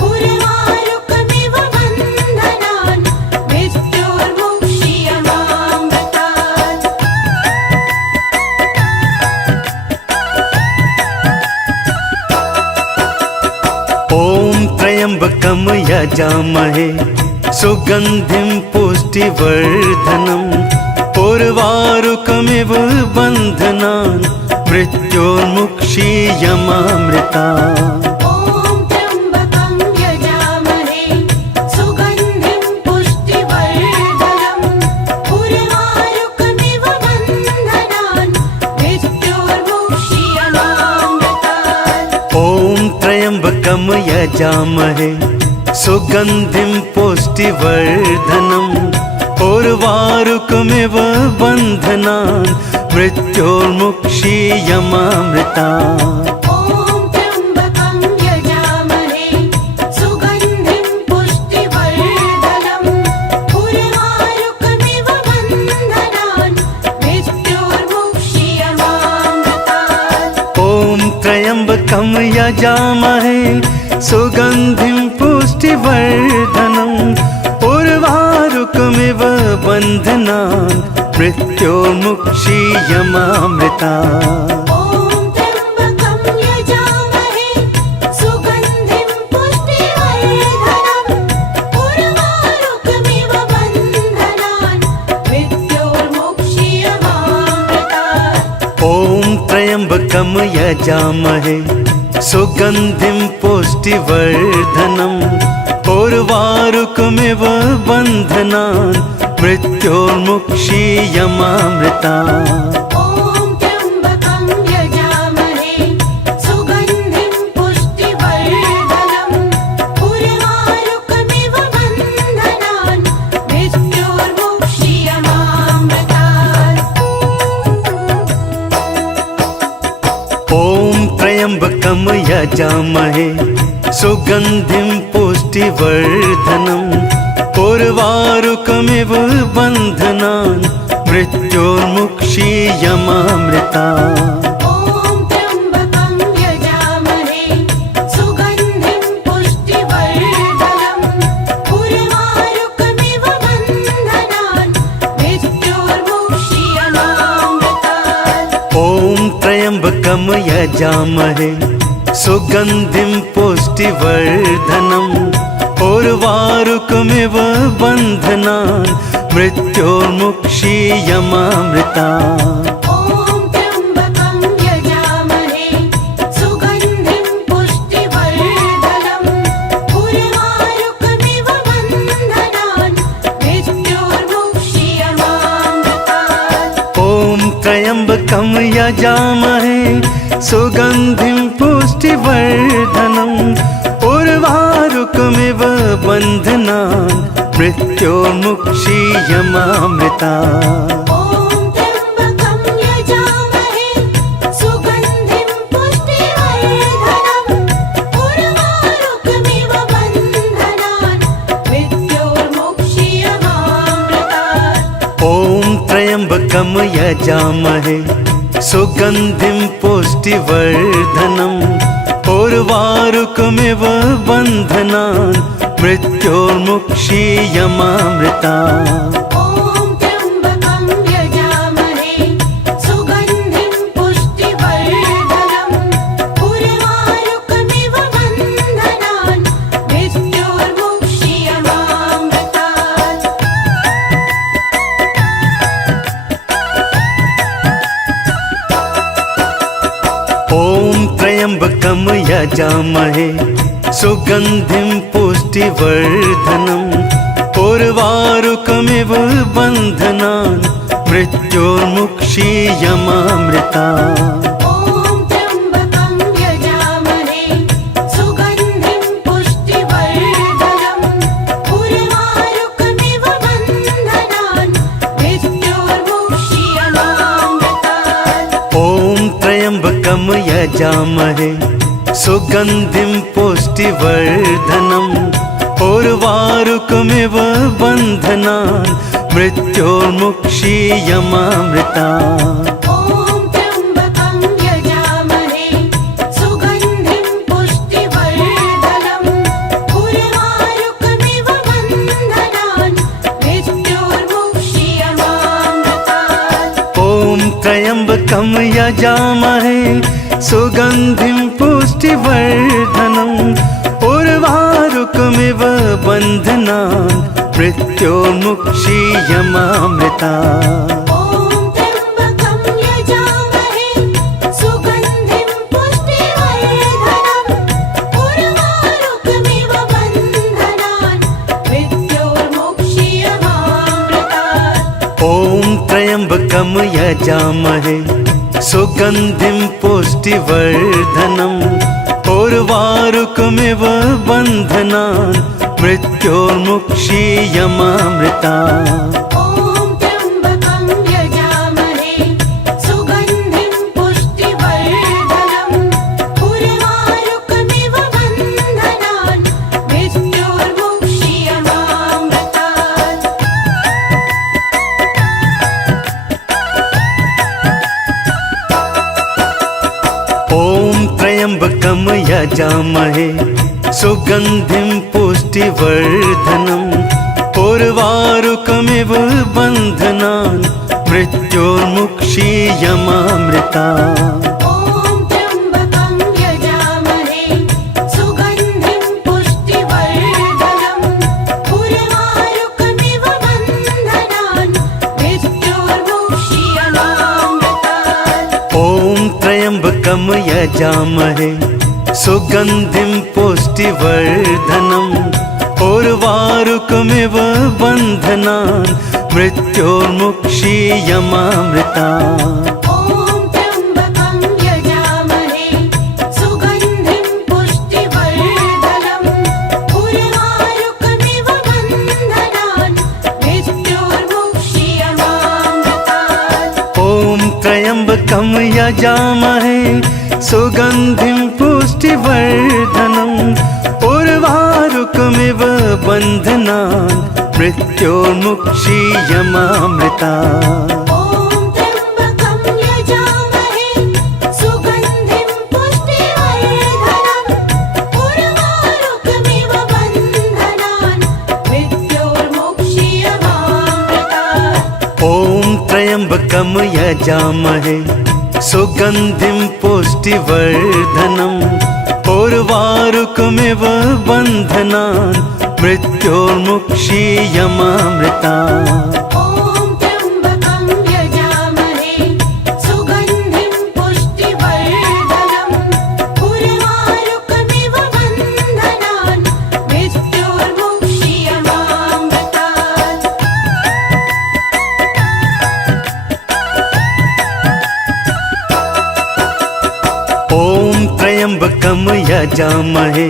उर्वारुकमिव बन्धनान् मृत्योर्मुक्षीयमामृता ॐ त्र्यम्बकं यजामहे सुगन्धिं पुष्टिवर्धनम् उर्वारुकमिव बन्धनान् मृत्योर्मुक्षीयमामृतात् ॐ त्र्यम्बकं यजामहे सुगन्धिं पुष्टिवर्धनम् उर्वारुकमिव बन्धनान् मृत्योर्मुक्षीयमामृता ॐ त्र्यम्बकं यजामहे सुगन्धिं पुष्टिवर्धनम् उर्वारुकमिव बन्धनान् मृत्योर्मुक्षीयमामृतात् ॐ त्र्यम्बकं यजामहे सुगन्धिं पुष्टिवर्धनम् उर्वारुकमिव बन्धनान् मृत्योर्मुक्षीयमामृता ॐ त्र्यम्बकं यजामहे सुगन्धिं पुष्टिवर्धनम् उर्वारुकमिव बन्धनान् मृत्योर्मुक्षीयमामृतात् ॐ त्र्यम्बकं यजामहे सुगन्धिं पुष्टिवर्धनम् उर्वारुकमिव बन्धनान् मृत्योर्मुक्षीयमामृता ॐ त्र्यम्बकं यजामहे सुगन्धिं पुष्टिवर्धनम् उर्वारुकमिव बन्धनान् मृत्योर्मुक्षीयमामृतात् ॐ त्र्यम्बकं यजामहे सुगन्धिं पुष्टिवर्धनम् उर्वारुकमिव बन्धनान् मृत्योर्मुक्षीयमामृता ॐ त्र्यम्बकं यजामहे सुगन्धिं पुष्टिवर्धनम् उर्वारुकमिव बन्धनान् मृत्योर्मुक्षीयमामृतात् ॐ त्र्यम्बकं यजामहे सुगन्धिं पुष्टिवर्धनम् उर्वारुकमिव बन्धनान् मृत्योर्मुक्षीयमामृता ॐ त्र्यम्बकं यजामहे सुगन्धिं पुष्टिवर्धनम् उर्वारुकमिव बन्धनान् मृत्योर्मुक्षीयमामृतात् ॐ त्र्यम्बकं यजामहे सुगन्धिं पुष्टिवर्धनम् उर्वारुकमिव बन्धनान् मृत्योर्मुक्षीयमामृता ॐ त्र्यम्बकं यजामहे सुगन्धिं पुष्टिवर्धनम् उर्वारुकमिव बन्धनान् मृत्योर्मुक्षीयमामृतात् ॐ त्र्यम्बकं यजामहे सुगन्धिं पुष्टिवर्धनम् उर्वारुकमिव बन्धनान् मृत्योर्मुक्षीयमामृता ॐ त्र्यम्बकं यजामहे सुगन्धिं पुष्टिवर्धनम् उर्वारुकमिव बन्धनान् मृत्योर्मुक्षीयमामृतात् ॐ त्र्यम्बकं यजामहे सुगन्धिं पुष्टिवर्धनम् उर्वारुकमिव बन्धनान् मृत्योर्मुक्षीयमामृता ॐ त्र्यम्बकं यजामहे सुगन्धिं पुष्टिवर्धनम् उर्वारुकमिव बन्धनान् मृत्योर्मुक्षीयमामृतात् ॐ त्र्यम्बकं यजामहे सुगन्धिं पुष्टिवर्धनम् उर्वारुकमिव बन्धनान् मृत्योर्मुक्षीयमामृता ॐ त्र्यम्बकं यजामहे सुगन्धिं पुष्टिवर्धनम् उर्वारुकमिव बन्धनान् मृत्योर्मुक्षीयमामृतात् ॐ त्र्यम्बकं यजामहे सुगन्धिं पुष्टिवर्धनम् उर्वारुकमिव बन्धनान् मृत्योर्मुक्षीयमामृता ॐ त्र्यम्बकं यजामहे सुगन्धिं पुष्टिवर्धनम् उर्वारुकमिव बन्धनान् मृत्योर्मुक्षीयमामृतात् ॐ त्र्यम्बकं यजामहे सुगन्धिं पुष्टिवर्धनम् उर्वारुकमिव बन्धनान् मृत्योर्मुक्षीयमामृता ॐ त्र्यम्बकं यजामहे सुगन्धिं पुष्टिवर्धनम् उर्वारुकमिव बन्धनान् मृत्योर्मुक्षीयमामृतात् ॐ त्र्यम्बकं यजामहे सुगन्धिं पुष्टिवर्धनम् उर्वारुकमिव बन्धनान् मृत्योर्मुक्षीयमामृता ॐ त्र्यम्बकं यजामहे सुगन्धिं पुष्टिवर्धनम् उर्वारुकमिव बन्धनान् मृत्योर्मुक्षीयमामृतात् ॐ त्र्यम्बकं यजामहे सुगन्धिं पुष्टिवर्धनम् उर्वारुकमिव बन्धनान् मृत्योर्मुक्षीयमामृता ॐ त्र्यम्बकं यजामहे सुगन्धिं पुष्टिवर्धनम् उर्वारुकमिव बन्धनान् मृत्योर्मुक्षीयमामृतात् ॐ त्र्यम्बकं यजामहे सुगन्धिं पुष्टिवर्धनम् उर्वारुकमिव बन्धनान् मृत्योर्मुक्षीयमामृता ॐ त्र्यम्बकं यजामहे सुगन्धिं पुष्टिवर्धनम् उर्वारुकमिव बन्धनान् मृत्योर्मुक्षीयमामृतात् ॐ त्र्यम्बकं यजामहे सुगन्धिं पुष्टिवर्धनम् उर्वारुकमिव बन्धनान् मृत्योर्मुक्षीयमामृता ॐ त्र्यम्बकं यजामहे सुगन्धिं पुष्टिवर्धनम् उर्वारुकमिव बन्धनान् मृत्योर्मुक्षीयमामृतात् ॐ त्र्यम्बकं यजामहे सुगन्धिं पुष्टिवर्धनम् उर्वारुकमिव बन्धनान् मृत्योर्मुक्षीयमामृता ॐ त्र्यम्बकं यजामहे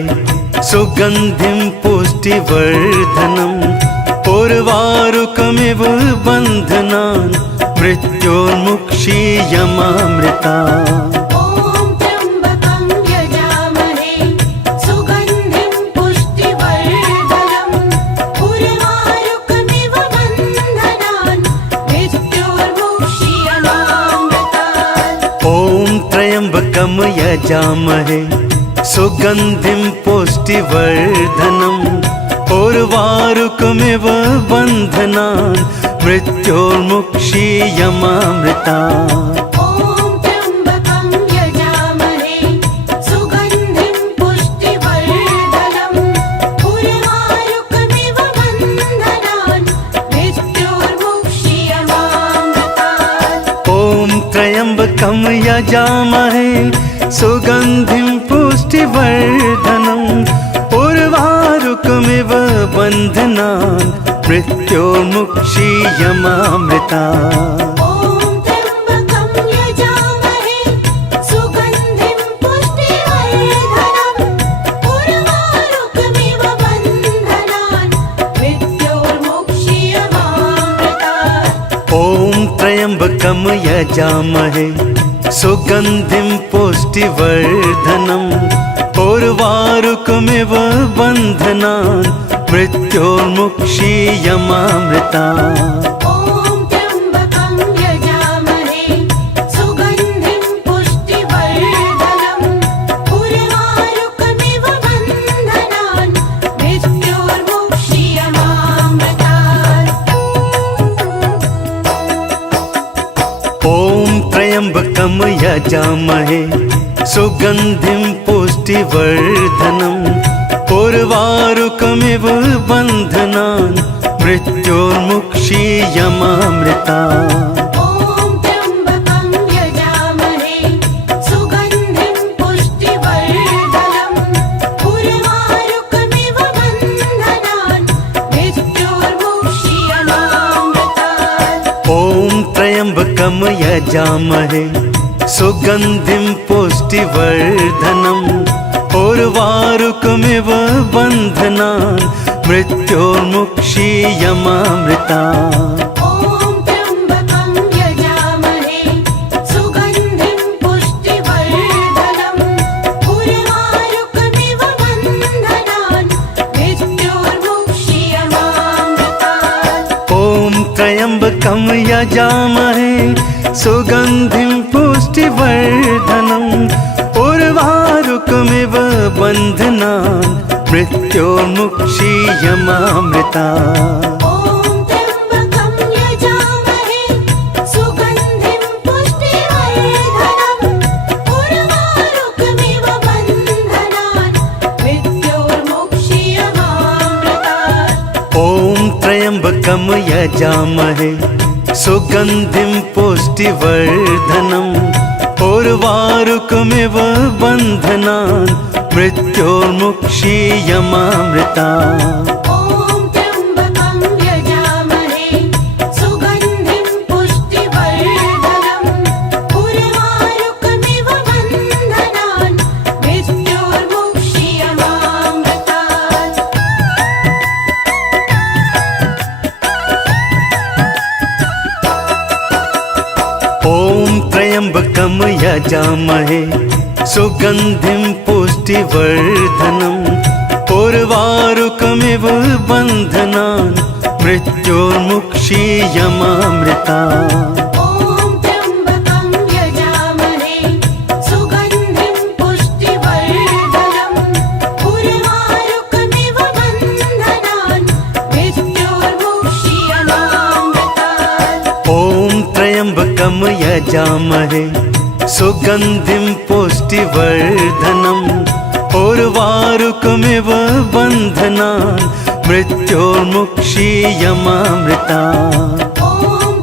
सुगन्धिं पुष्टिवर्धनम् उर्वारुकमिव बन्धनान् मृत्योर्मुक्षीयमामृतात् ॐ त्र्यम्बकं यजामहे सुगन्धिं पुष्टिवर्धनम् उर्वारुकमिव बन्धनान् मृत्योर्मुक्षीयमामृता ॐ त्र्यम्बकं यजामहे सुगन्धिं पुष्टिवर्धनम् उर्वारुकमिव बन्धनान् मृत्योर्मुक्षीयमामृतात् ॐ त्र्यम्बकं यजामहे सुगन्धिं पुष्टिवर्धनम् उर्वारुकमिव बन्धनान् मृत्योर्मुक्षीयमामृता ॐ त्र्यम्बकं यजामहे सुगन्धिं पुष्टिवर्धनम् उर्वारुकमिव बन्धनान् मृत्योर्मुक्षीयमामृतात् ॐ त्र्यम्बकं यजामहे सुगन्धिं पुष्टिवर्धनम् उर्वारुकमिव बन्धनान् मृत्योर्मुक्षीयमामृता ॐ त्र्यम्बकं यजामहे सुगन्धिं पुष्टिवर्धनम् उर्वारुकमिव बन्धनान् मृत्योर्मुक्षीयमामृतात् ॐ त्र्यम्बकं यजामहे सुगन्धिं पुष्टिवर्धनम् उर्वारुकमिव बन्धनान् मृत्योर्मुक्षीयमामृता ॐ त्र्यम्बकं यजामहे सुगन्धिं पुष्टिवर्धनम् उर्वारुकमिव बन्धनान् मृत्योर्मुक्षीयमामृतात् ॐ त्र्यम्बकं यजामहे सुगन्धिं पुष्टिवर्धनम् उर्वारुकमिव बन्धनान् मृत्योर्मुक्षीयमामृता ॐ त्र्यम्बकं यजामहे सुगन्धिं पुष्टिवर्धनम् उर्वारुकमिव बन्धनान् मृत्योर्मुक्षीयमामृतात् ॐ त्र्यम्बकं यजामहे सुगन्धिं पुष्टिवर्धनम् उर्वारुकमिव बन्धनान् मृत्योर्मुक्षीयमामृता ॐ त्र्यम्बकं यजामहे सुगन्धिं पुष्टिवर्धनम् उर्वारुकमिव बन्धनान् मृत्योर्मुक्षीयमामृतात् ॐ त्र्यम्बकं यजामहे सुगन्धिं पुष्टिवर्धनम् उर्वारुकमिव बन्धनान् मृत्योर्मुक्षीयमामृता ॐ त्र्यम्बकं यजामहे सुगन्धिं पुष्टिवर्धनम् उर्वारुकमिव बन्धनान् मृत्योर्मुक्षीयमामृतात् ॐ त्र्यम्बकं यजामहे सुगन्धिं पुष्टिवर्धनम् उर्वारुकमिव बन्धनान् मृत्योर्मुक्षीयमामृता ॐ यजामहे सुगन्धिं पुष्टिवर्धनम् उर्वारुकमिव बन्धनान् मृत्योर्मुक्षीयमामृता ॐ त्र्यम्बकं यजामहे सुगन्धिं पुष्टिवर्धनम् उर्वारुकमिव बन्धनान् मृत्योर्मुक्षीयमामृतात् ॐ त्र्यम्बकं यजामहे सुगन्धिं पुष्टिवर्धनम् उर्वारुकमिव बन्धनान् मृत्योर्मुक्षीयमामृता ॐ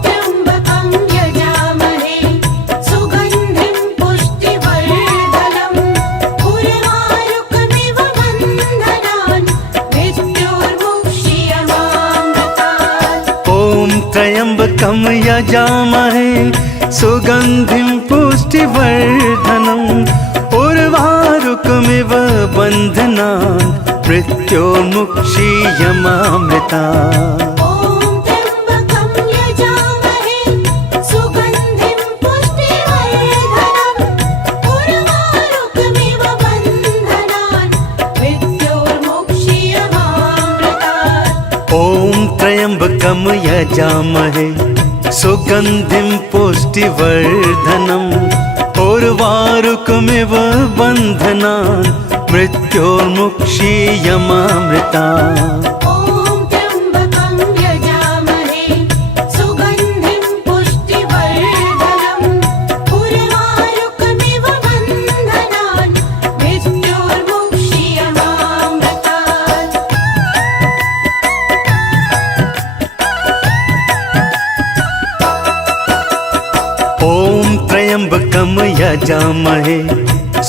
त्र्यम्बकं यजामहे सुगन्धिं पुष्टिवर्धनम् उर्वारुकमिव बन्धनान् मृत्योर्मुक्षीयमामृतात् ॐ त्र्यम्बकं यजामहे सुगन्धिं पुष्टिवर्धनम् उर्वारुकमिव बन्धनान् मृत्योर्मुक्षीयमामृता ॐ त्र्यम्बकं यजामहे सुगन्धिं पुष्टिवर्धनम् उर्वारुकमिव बन्धनान् मृत्योर्मुक्षीयमामृतात् ॐ त्र्यम्बकं यजामहे सुगन्धिं पुष्टिवर्धनम् उर्वारुकमिव बन्धनान् मृत्योर्मुक्षीयमामृता ॐ त्र्यम्बकं यजामहे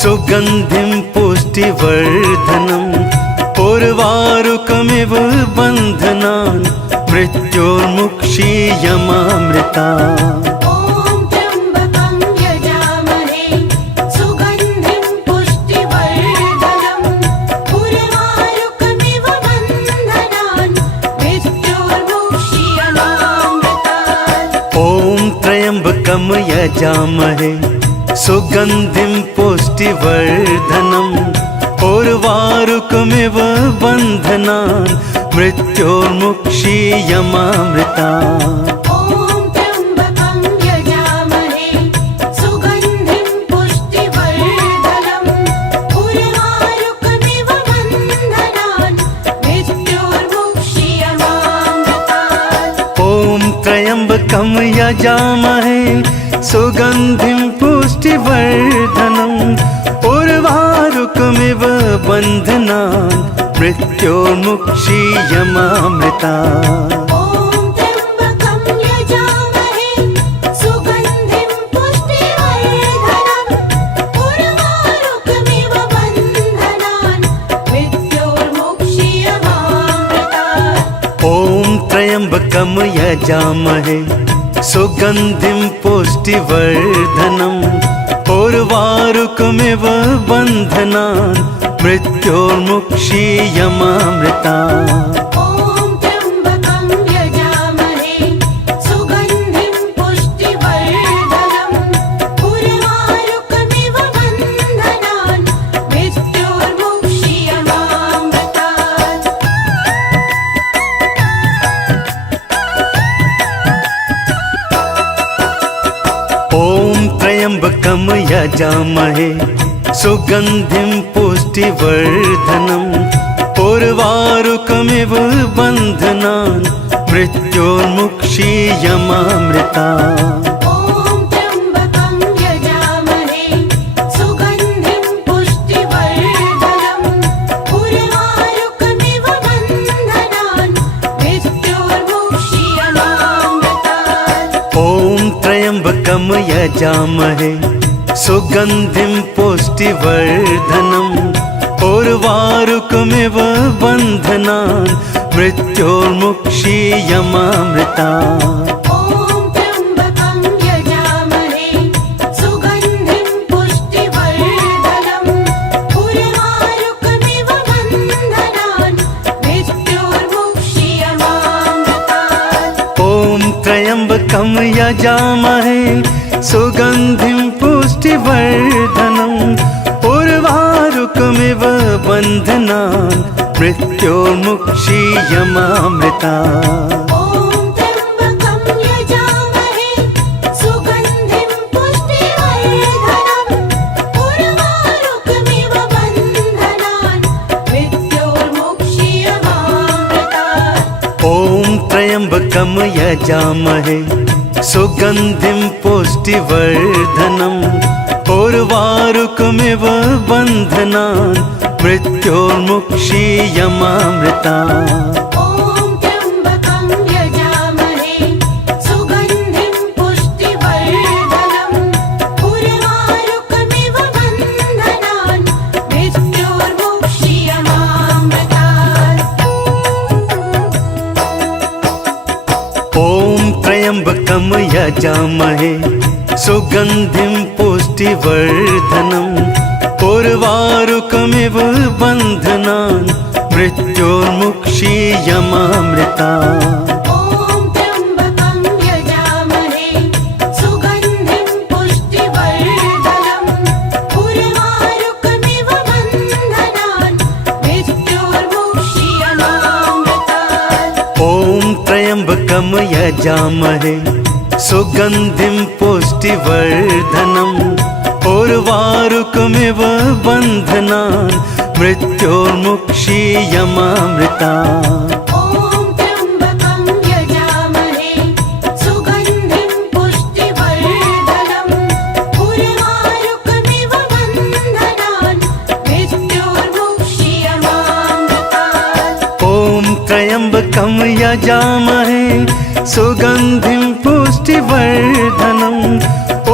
सुगन्धिं पुष्टिवर्धनम् उर्वारुकमिव बन्धनान् मृत्योर्मुक्षीयमामृतात् ॐ त्र्यम्बकं यजामहे सुगन्धिं पुष्टिवर्धनम् उर्वारुकमिव बन्धनान् मृत्योर्मुक्षीयमामृता ॐ त्र्यम्बकं यजामहे सुगन्धिं पुष्टिवर्धनम् उर्वारुकमिव बन्धनान् मृत्योर्मुक्षीयमामृतात् ॐ त्र्यम्बकं यजामहे सुगन्धिं पुष्टिवर्धनम् उर्वारुकमिव बन्धनान् मृत्योर्मुक्षीयमामृता ॐ त्र्यम्बकं यजामहे सुगन्धिं पुष्टिवर्धनम् उर्वारुकमिव बन्धनान् मृत्योर्मुक्षीयमामृतात् ॐ त्र्यम्बकं यजामहे सुगन्धिं पुष्टिवर्धनम् उर्वारुकमिव बन्धनान् मृत्योर्मुक्षीयमामृता ॐ त्र्यम्बकं यजामहे सुगन्धिं पुष्टिवर्धनम् उर्वारुकमिव बन्धनान् मृत्योर्मुक्षीयमामृतात् ॐ त्र्यम्बकं यजामहे सुगन्धिं पुष्टिवर्धनम् उर्वारुकमिव बन्धनान् मृत्योर्मुक्षीयमामृता ॐ त्र्यम्बकं यजामहे सुगन्धिं पुष्टिवर्धनम् उर्वारुकमिव बन्धनान् मृत्योर्मुक्षीयमामृतात् ॐ त्र्यम्बकं यजामहे सुगन्धिं पुष्टिवर्धनम् उर्वारुकमिव बन्धनान् मृत्योर्मुक्षीयमामृता ॐ त्र्यम्बकं यजामहे सुगन्धिं पुष्टिवर्धनम् उर्वारुकमिव बन्धनान् मृत्योर्मुक्षीयमामृतात् ॐ त्र्यम्बकं यजामहे सुगन्धिं पुष्टिवर्धनम् उर्वारुकमिव बन्धनान् मृत्योर्मुक्षीयमामृता ॐ त्र्यम्बकं यजामहे सुगन्धिं पुष्टिवर्धनम् उर्वारुकमिव बन्धनान् मृत्योर्मुक्षीयमामृतात् ॐ त्र्यम्बकं यजामहे सुगन्धिं पुष्टिवर्धनम् उर्वारुकमिव बन्धनान् मृत्योर्मुक्षीयमामृता ॐ त्र्यम्बकं यजामहे सुगन्धिं पुष्टिवर्धनम् उर्वारुकमिव बन्धनान् मृत्योर्मुक्षीयमामृतात् ॐ त्र्यम्बकं यजामहे सुगन्धिं पुष्टिवर्धनम् उर्वारुकमिव बन्धनान् मृत्योर्मुक्षीयमामृता ॐ त्र्यम्बकं यजामहे सुगन्धिं पुष्टिवर्धनम् उर्वारुकमिव बन्धनान् मृत्योर्मुक्षीयमामृतात् ॐ त्र्यम्बकं यजामहे सुगन्धिं पुष्टिवर्धनम् उर्वारुकमिव बन्धनान् मृत्योर्मुक्षीयमामृता ॐ त्र्यम्बकं यजामहे सुगन्धिं पुष्टिवर्धनम् उर्वारुकमिव बन्धनान् मृत्योर्मुक्षीयमामृतात् ॐ त्र्यम्बकं यजामहे सुगन्धिं पुष्टिवर्धनम् उर्वारुकमिव बन्धनान् मृत्योर्मुक्षीयमामृता ॐ त्र्यम्बकं यजामहे सुगन्धिं पुष्टिवर्धनम्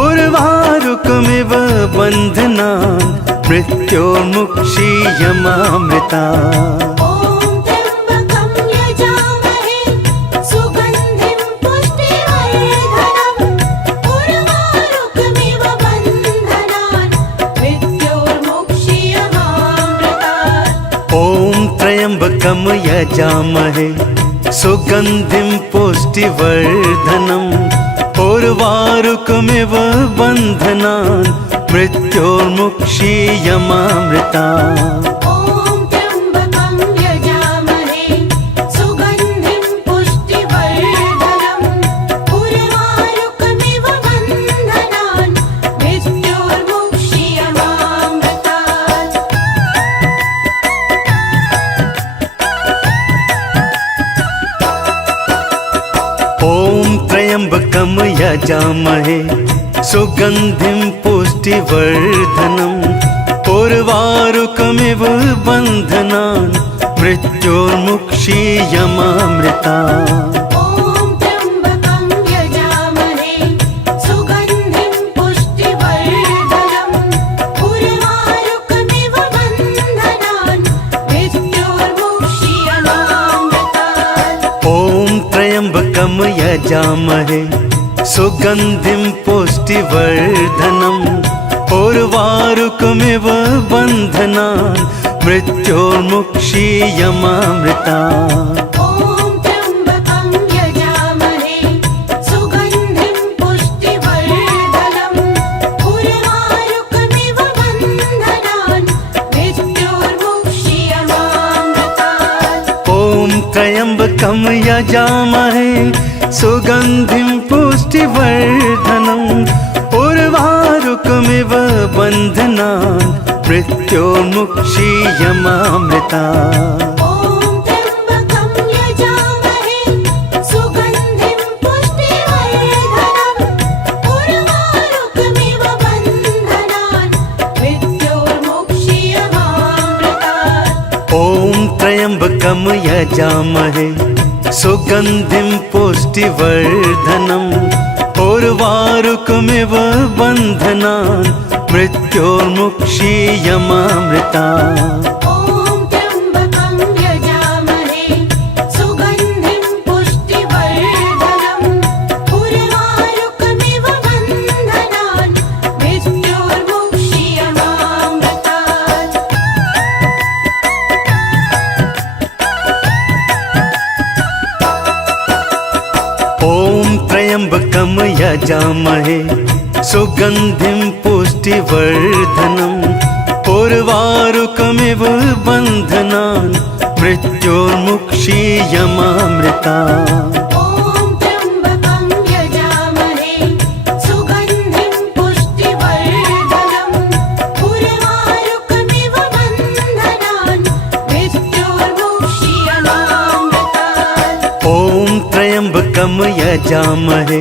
उर्वारुकमिव बन्धनान् मृत्योर्मुक्षीयमामृतात् ॐ त्र्यम्बकं यजामहे सुगन्धिं पुष्टिवर्धनम् उर्वारुकमिव बन्धनान् मृत्योर्मुक्षीयमामृता ॐ त्र्यम्बकं यजामहे सुगन्धिं पुष्टिवर्धनम् उर्वारुकमिव बन्धनान् मृत्योर्मुक्षीयमामृतात् ॐ त्र्यम्बकं यजामहे सुगन्धिं पुष्टिवर्धनम् उर्वारुकमिव बन्धनान् मृत्योर्मुक्षीयमामृता ॐ त्र्यम्बकं यजामहे सुगन्धिं पुष्टिवर्धनम् उर्वारुकमिव बन्धनान् मृत्योर्मुक्षीयमामृतात् ॐ त्र्यम्बकं यजामहे सुगन्धिं पुष्टिवर्धनम् उर्वारुकमिव बन्धनान् मृत्योर्मुक्षीयमामृता ॐ त्र्यम्बकं यजामहे सुगन्धिं पुष्टिवर्धनम् उर्वारुकमिव बन्धनान् मृत्योर्मुक्षीयमामृतात् ॐ त्र्यम्बकं यजामहे सुगन्धिं पुष्टिवर्धनम् उर्वारुकमिव बन्धनान् मृत्योर्मुक्षीयमामृता ॐ त्र्यम्बकं यजामहे सुगन्धिं पुष्टिवर्धनम् उर्वारुकमिव बन्धनान् मृत्योर्मुक्षीयमामृतात् ॐ त्र्यम्बकं यजामहे सुगन्धिं पुष्टिवर्धनम् उर्वारुकमिव बन्धनान् मृत्योर्मुक्षीयमामृता ॐ त्र्यम्बकं यजामहे सुगन्धिं पुष्टिवर्धनम् उर्वारुकमिव बन्धनान् मृत्योर्मुक्षीयमामृतात् ॐ त्र्यम्बकं यजामहे सुगन्धिं पुष्टिवर्धनम् उर्वारुकमिव बन्धनान् मृत्योर्मुक्षीयमामृता ॐ त्र्यम्बकं यजामहे सुगन्धिं पुष्टिवर्धनम् उर्वारुकमिव बन्धनान् मृत्योर्मुक्षीयमामृतात् ॐ त्र्यम्बकं यजामहे सुगन्धिं पुष्टिवर्धनम् उर्वारुकमिव बन्धनान् मृत्योर्मुक्षीयमामृता ॐ त्र्यम्बकं यजामहे सुगन्धिं पुष्टिवर्धनम् उर्वारुकमिव बन्धनान् मृत्योर्मुक्षीयमामृतात् ॐ त्र्यम्बकं यजामहे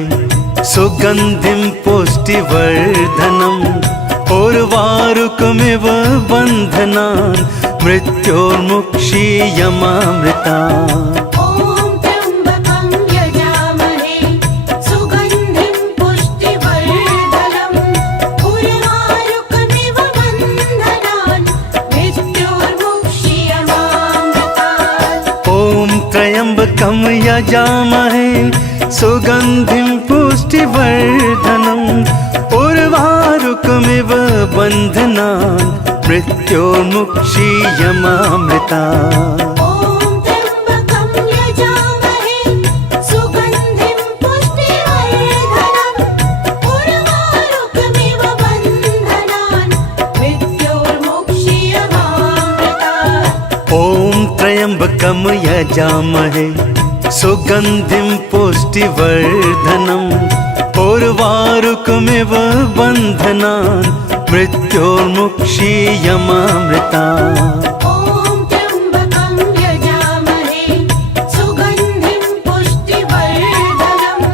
सुगन्धिं पुष्टिवर्धनम् उर्वारुकमिव बन्धनान् मृत्योर्मुक्षीयमामृता ॐ त्र्यम्बकं यजामहे सुगन्धिं पुष्टिवर्धनम् उर्वारुकमिव बन्धनान् मृत्योर्मुक्षीयमामृतात् ॐ त्र्यम्बकं यजामहे सुगन्धिं पुष्टिवर्धनम् उर्वारुकमिव बन्धनान् मृत्योर्मुक्षीयमामृता ॐ त्र्यम्बकं यजामहे सुगन्धिं पुष्टिवर्धनम् उर्वारुकमिव बन्धनान् मृत्योर्मुक्षीयमामृतात् ॐ त्र्यम्बकं यजामहे सुगन्धिं पुष्टिवर्धनम्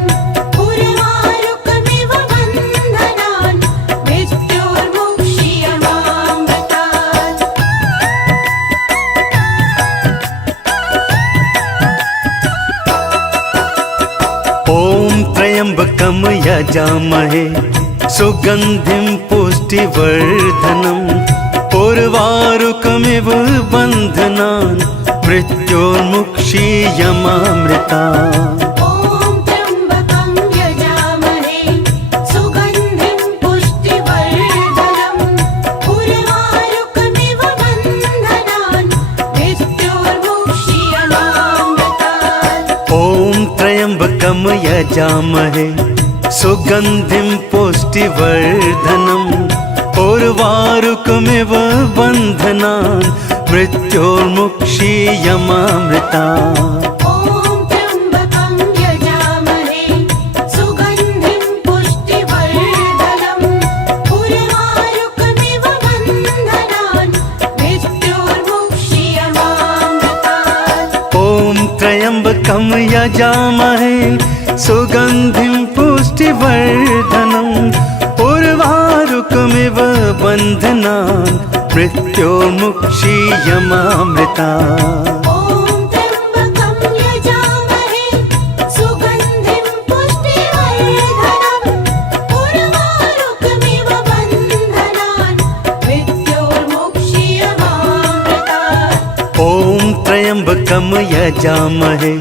उर्वारुकमिव बन्धनान् मृत्योर्मुक्षीयमामृता ॐ त्र्यम्बकं यजामहे सुगन्धिं पुष्टिवर्धनम् उर्वारुकमिव बन्धनान् मृत्योर्मुक्षीयमामृतात् ॐ त्र्यम्बकं यजामहे सुगन्धिं पुष्टिवर्धनम् उर्वारुकमिव बन्धनान् मृत्योर्मुक्षीयमामृता ॐ त्र्यम्बकं यजामहे सुगन्धिं पुष्टिवर्धनम् उर्वारुकमिव बन्धनान् मृत्योर्मुक्षीयमामृतात् ॐ त्र्यम्बकं यजामहे सुगन्धिं पुष्टिवर्धनम् उर्वारुकमिव बन्धनान् मृत्योर्मुक्षीयमामृता ॐ त्र्यम्बकं यजामहे सुगन्धिं पुष्टिवर्धनम् उर्वारुकमिव बन्धनान् मृत्योर्मुक्षीयमामृतात् ॐ त्र्यम्बकं यजामहे सुगन्धिं पुष्टिवर्धनम् उर्वारुकमिव बन्धनान् मृत्योर्मुक्षीयमामृता ॐ त्र्यम्बकं यजामहे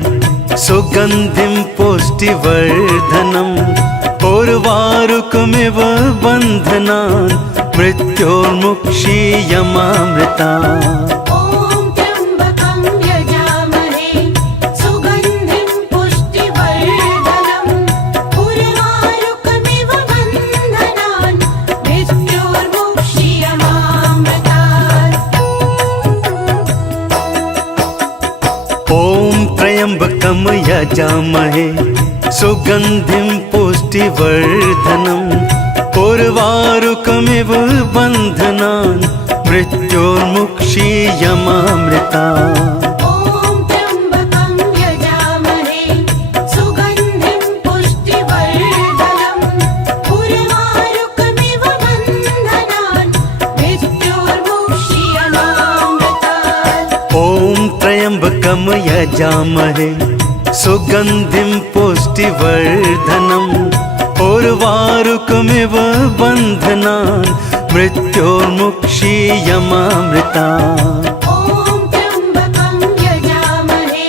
सुगन्धिं पुष्टिवर्धनम् उर्वारुकमिव बन्धनान् मृत्योर्मुक्षीयमामृतात् ॐ त्र्यम्बकं यजामहे सुगन्धिं पुष्टिवर्धनम् उर्वारुकमिव बन्धनान् मृत्योर्मुक्षीयमामृता ॐ त्र्यम्बकं यजामहे सुगन्धिं पुष्टिवर्धनम् उर्वारुकमिव बन्धनान् मृत्योर्मुक्षीयमामृतात् ॐ त्र्यम्बकं यजामहे सुगन्धिं पुष्टिवर्धनम् उर्वारुकमिव बन्धनान् मृत्योर्मुक्षीयमामृता ॐ त्र्यम्बकं यजामहे सुगन्धिं पुष्टिवर्धनम् उर्वारुकमिव बन्धनान् मृत्योर्मुक्षीयमामृतात् ॐ त्र्यम्बकं यजामहे सुगन्धिं पुष्टिवर्धनम् उर्वारुकमिव बन्धनान् मृत्योर्मुक्षीयमामृता ॐ त्र्यम्बकं यजामहे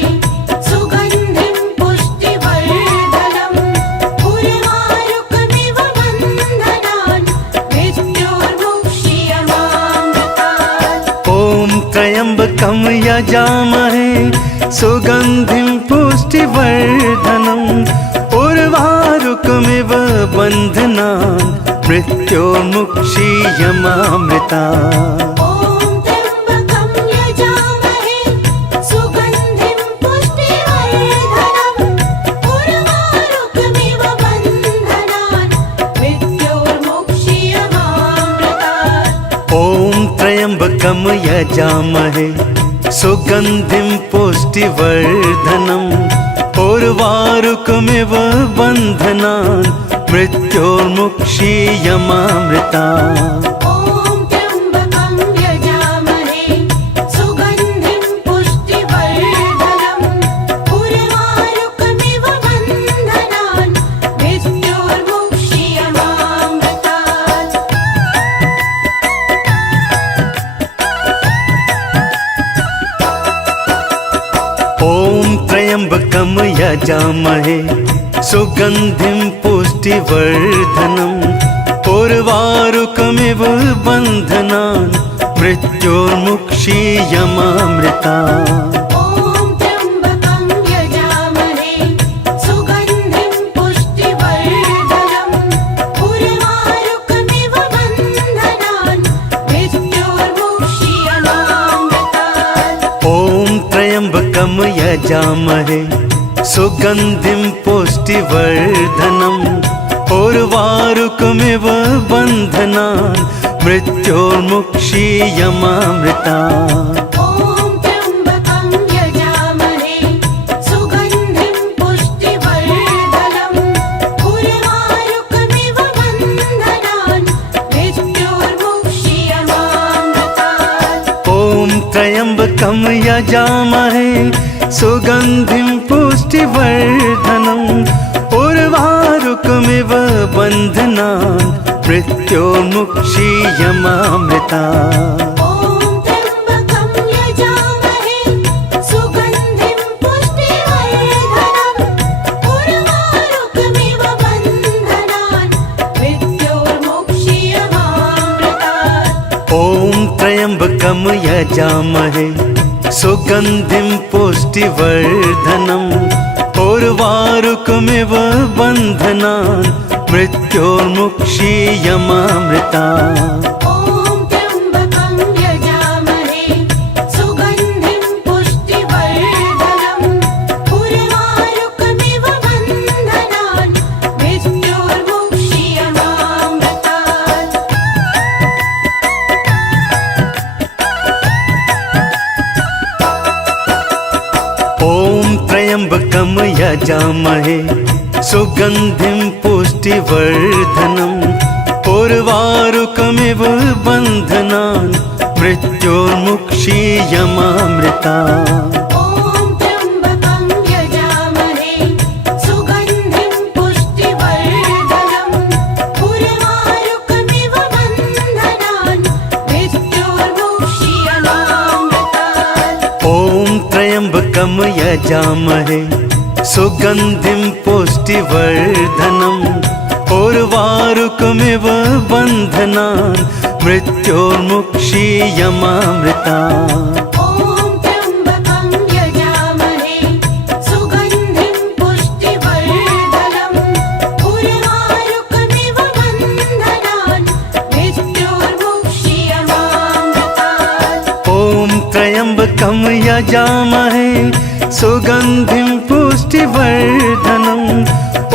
सुगन्धिं पुष्टिवर्धनम् उर्वारुकमिव बन्धनान् मृत्योर्मुक्षीयमामृतात् ॐ त्र्यम्बकं यजामहे सुगन्धिं पुष्टिवर्धनम् उर्वारुकमिव बन्धनान् मृत्योर्मुक्षीयमामृता ॐ त्र्यम्बकं यजामहे सुगन्धिं पुष्टिवर्धनम् उर्वारुकमिव बन्धनान् मृत्योर्मुक्षीयमामृतात् ॐ त्र्यम्बकं यजामहे सुगन्धिं पुष्टिवर्धनम् उर्वारुकमिव बन्धनान् मृत्योर्मुक्षीयमामृता ॐ त्र्यम्बकं यजामहे सुगन्धिं पुष्टिवर्धनम् उर्वारुकमिव बन्धनान् मृत्योर्मुक्षीयमामृतात् ॐ त्र्यम्बकं यजामहे सुगन्धिं पुष्टिवर्धनम् उर्वारुकमिव बन्धनान् मृत्योर्मुक्षीयमामृता ॐ त्र्यम्बकं यजामहे सुगन्धिं पुष्टिवर्धनम् उर्वारुकमिव बन्धनान् मृत्योर्मुक्षीयमामृतात् ॐ त्र्यम्बकं यजामहे सुगन्धिं पुष्टिवर्धनम् उर्वारुकमिव बन्धनान् मृत्योर्मुक्षीयमामृता ॐ त्र्यम्बकं यजामहे सुगन्धिं पुष्टिवर्धनम् उर्वारुकमिव बन्धनान् मृत्योर्मुक्षीयमामृतात् ॐ त्र्यम्बकं यजामहे सुगन्धिं पुष्टिवर्धनम् उर्वारुकमिव बन्धनान् मृत्योर्मुक्षीयमामृता ॐ त्र्यम्बकं यजामहे सुगन्धिं पुष्टिवर्धनम् उर्वारुकमिव बन्धनान् मृत्योर्मुक्षीयमामृतात् ॐ त्र्यम्बकं यजामहे सुगन्धिं पुष्टिवर्धनम् उर्वारुकमिव बन्धनान् मृत्योर्मुक्षीयमामृता ॐ त्र्यम्बकं यजामहे सुगन्धिं पुष्टिवर्धनम् उर्वारुकमिव बन्धनान् मृत्योर्मुक्षीयमामृतात् ॐ त्र्यम्बकं यजामहे सुगन्धिं पुष्टिवर्धनम् उर्वारुकमिव बन्धनान् मृत्योर्मुक्षीयमामृता ॐ त्र्यम्बकं यजामहे सुगन्धिं पुष्टिवर्धनम् उर्वारुकमिव बन्धनान् मृत्योर्मुक्षीयमामृतात् ॐ त्र्यम्बकं यजामहे सुगन्धिं पुष्टिवर्धनम् उर्वारुकमिव बन्धनान् मृत्योर्मुक्षीयमामृता ॐ त्र्यम्बकं यजामहे सुगन्धिं पुष्टिवर्धनम् उर्वारुकमिव बन्धनान् मृत्योर्मुक्षीयमामृतात् ॐ त्र्यम्बकं यजामहे सुगन्धिं पुष्टिवर्धनम्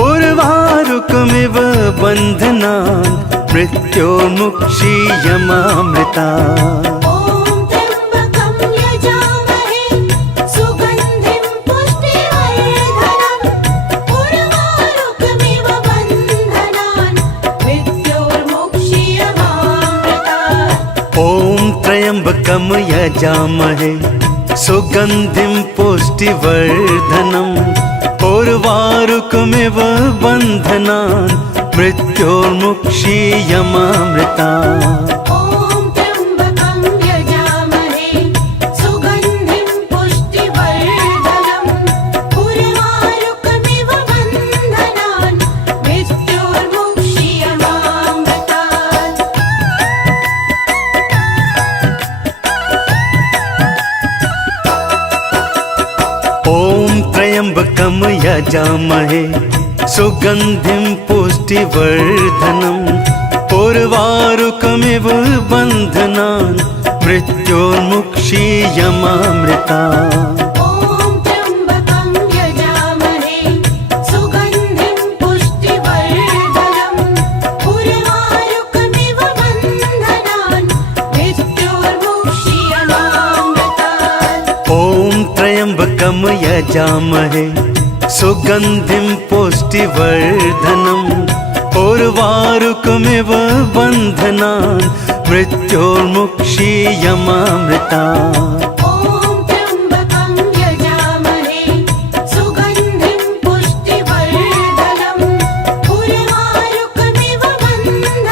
उर्वारुकमिव बन्धनान् मृत्योर्मुक्षीयमामृता ॐ त्र्यम्बकं यजामहे सुगन्धिं पुष्टिवर्धनम् उर्वारुकमिव बन्धनान् मृत्योर्मुक्षीयमामृतात् ॐ त्र्यम्बकं यजामहे सुगन्धिं पुष्टिवर्धनम् उर्वारुकमिव बन्धनान् मृत्योर्मुक्षीयमामृता ॐ त्र्यम्बकं यजामहे सुगन्धिं पुष्टिवर्धनम् उर्वारुकमिव बन्धनान् मृत्योर्मुक्षीयमामृतात् ॐ त्र्यम्बकं यजामहे सुगन्धिं पुष्टिवर्धनम् उर्वारुकमिव बन्धनान् मृत्योर्मुक्षीयमामृता ॐ त्र्यम्बकं यजामहे सुगन्धिं पुष्टिवर्धनम् उर्वारुकमिव बन्धनान् मृत्योर्मुक्षीयमामृतात् ॐ त्र्यम्बकं यजामहे सुगन्धिं पुष्टिवर्धनम् उर्वारुकमिव बन्धनान् मृत्योर्मुक्षीयमामृता ॐ त्र्यम्बकं यजामहे सुगन्धिं पुष्टिवर्धनम् उर्वारुकमिव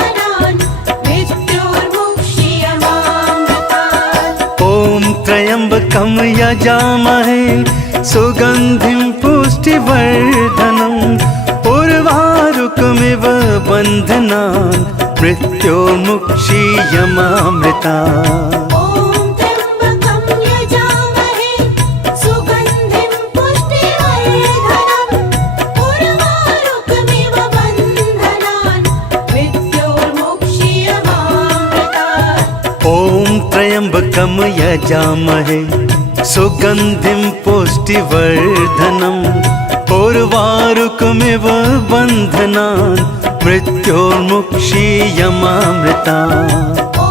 बन्धनान् मृत्योर्मुक्षीयमामृतात् ॐ त्र्यम्बकं यजामहे सुगन्धिं पुष्टिवर्धनम् उर्वारुकमिव बन्धनान् मृत्योर्मुक्षीयमामृता ॐ त्र्यम्बकं यजामहे सुगन्धिं पुष्टिवर्धनम् उर्वारुकमिव बन्धनान् मृत्योर्मुक्षीयमामृतात् ॐ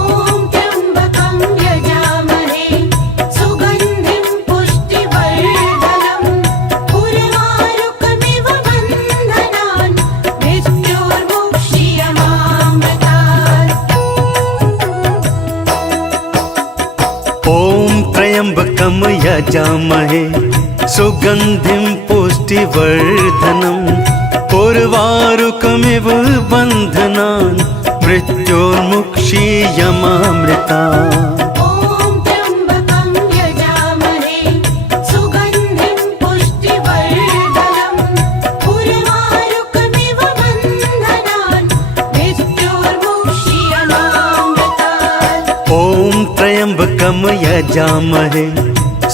त्र्यम्बकं यजामहे सुगन्धिं पुष्टिवर्धनम् उर्वारुकमिव बन्धनान् मृत्योर्मुक्षीयमामृता ॐ त्र्यम्बकं यजामहे सुगन्धिं पुष्टिवर्धनम् उर्वारुकमिव बन्धनान् मृत्योर्मुक्षीयमामृतात् ॐ त्र्यम्बकं यजामहे सुगन्धिं पुष्टिवर्धनम् उर्वारुकमिव बन्धनान् मृत्योर्मुक्षीयमामृता ॐ त्र्यम्बकं यजामहे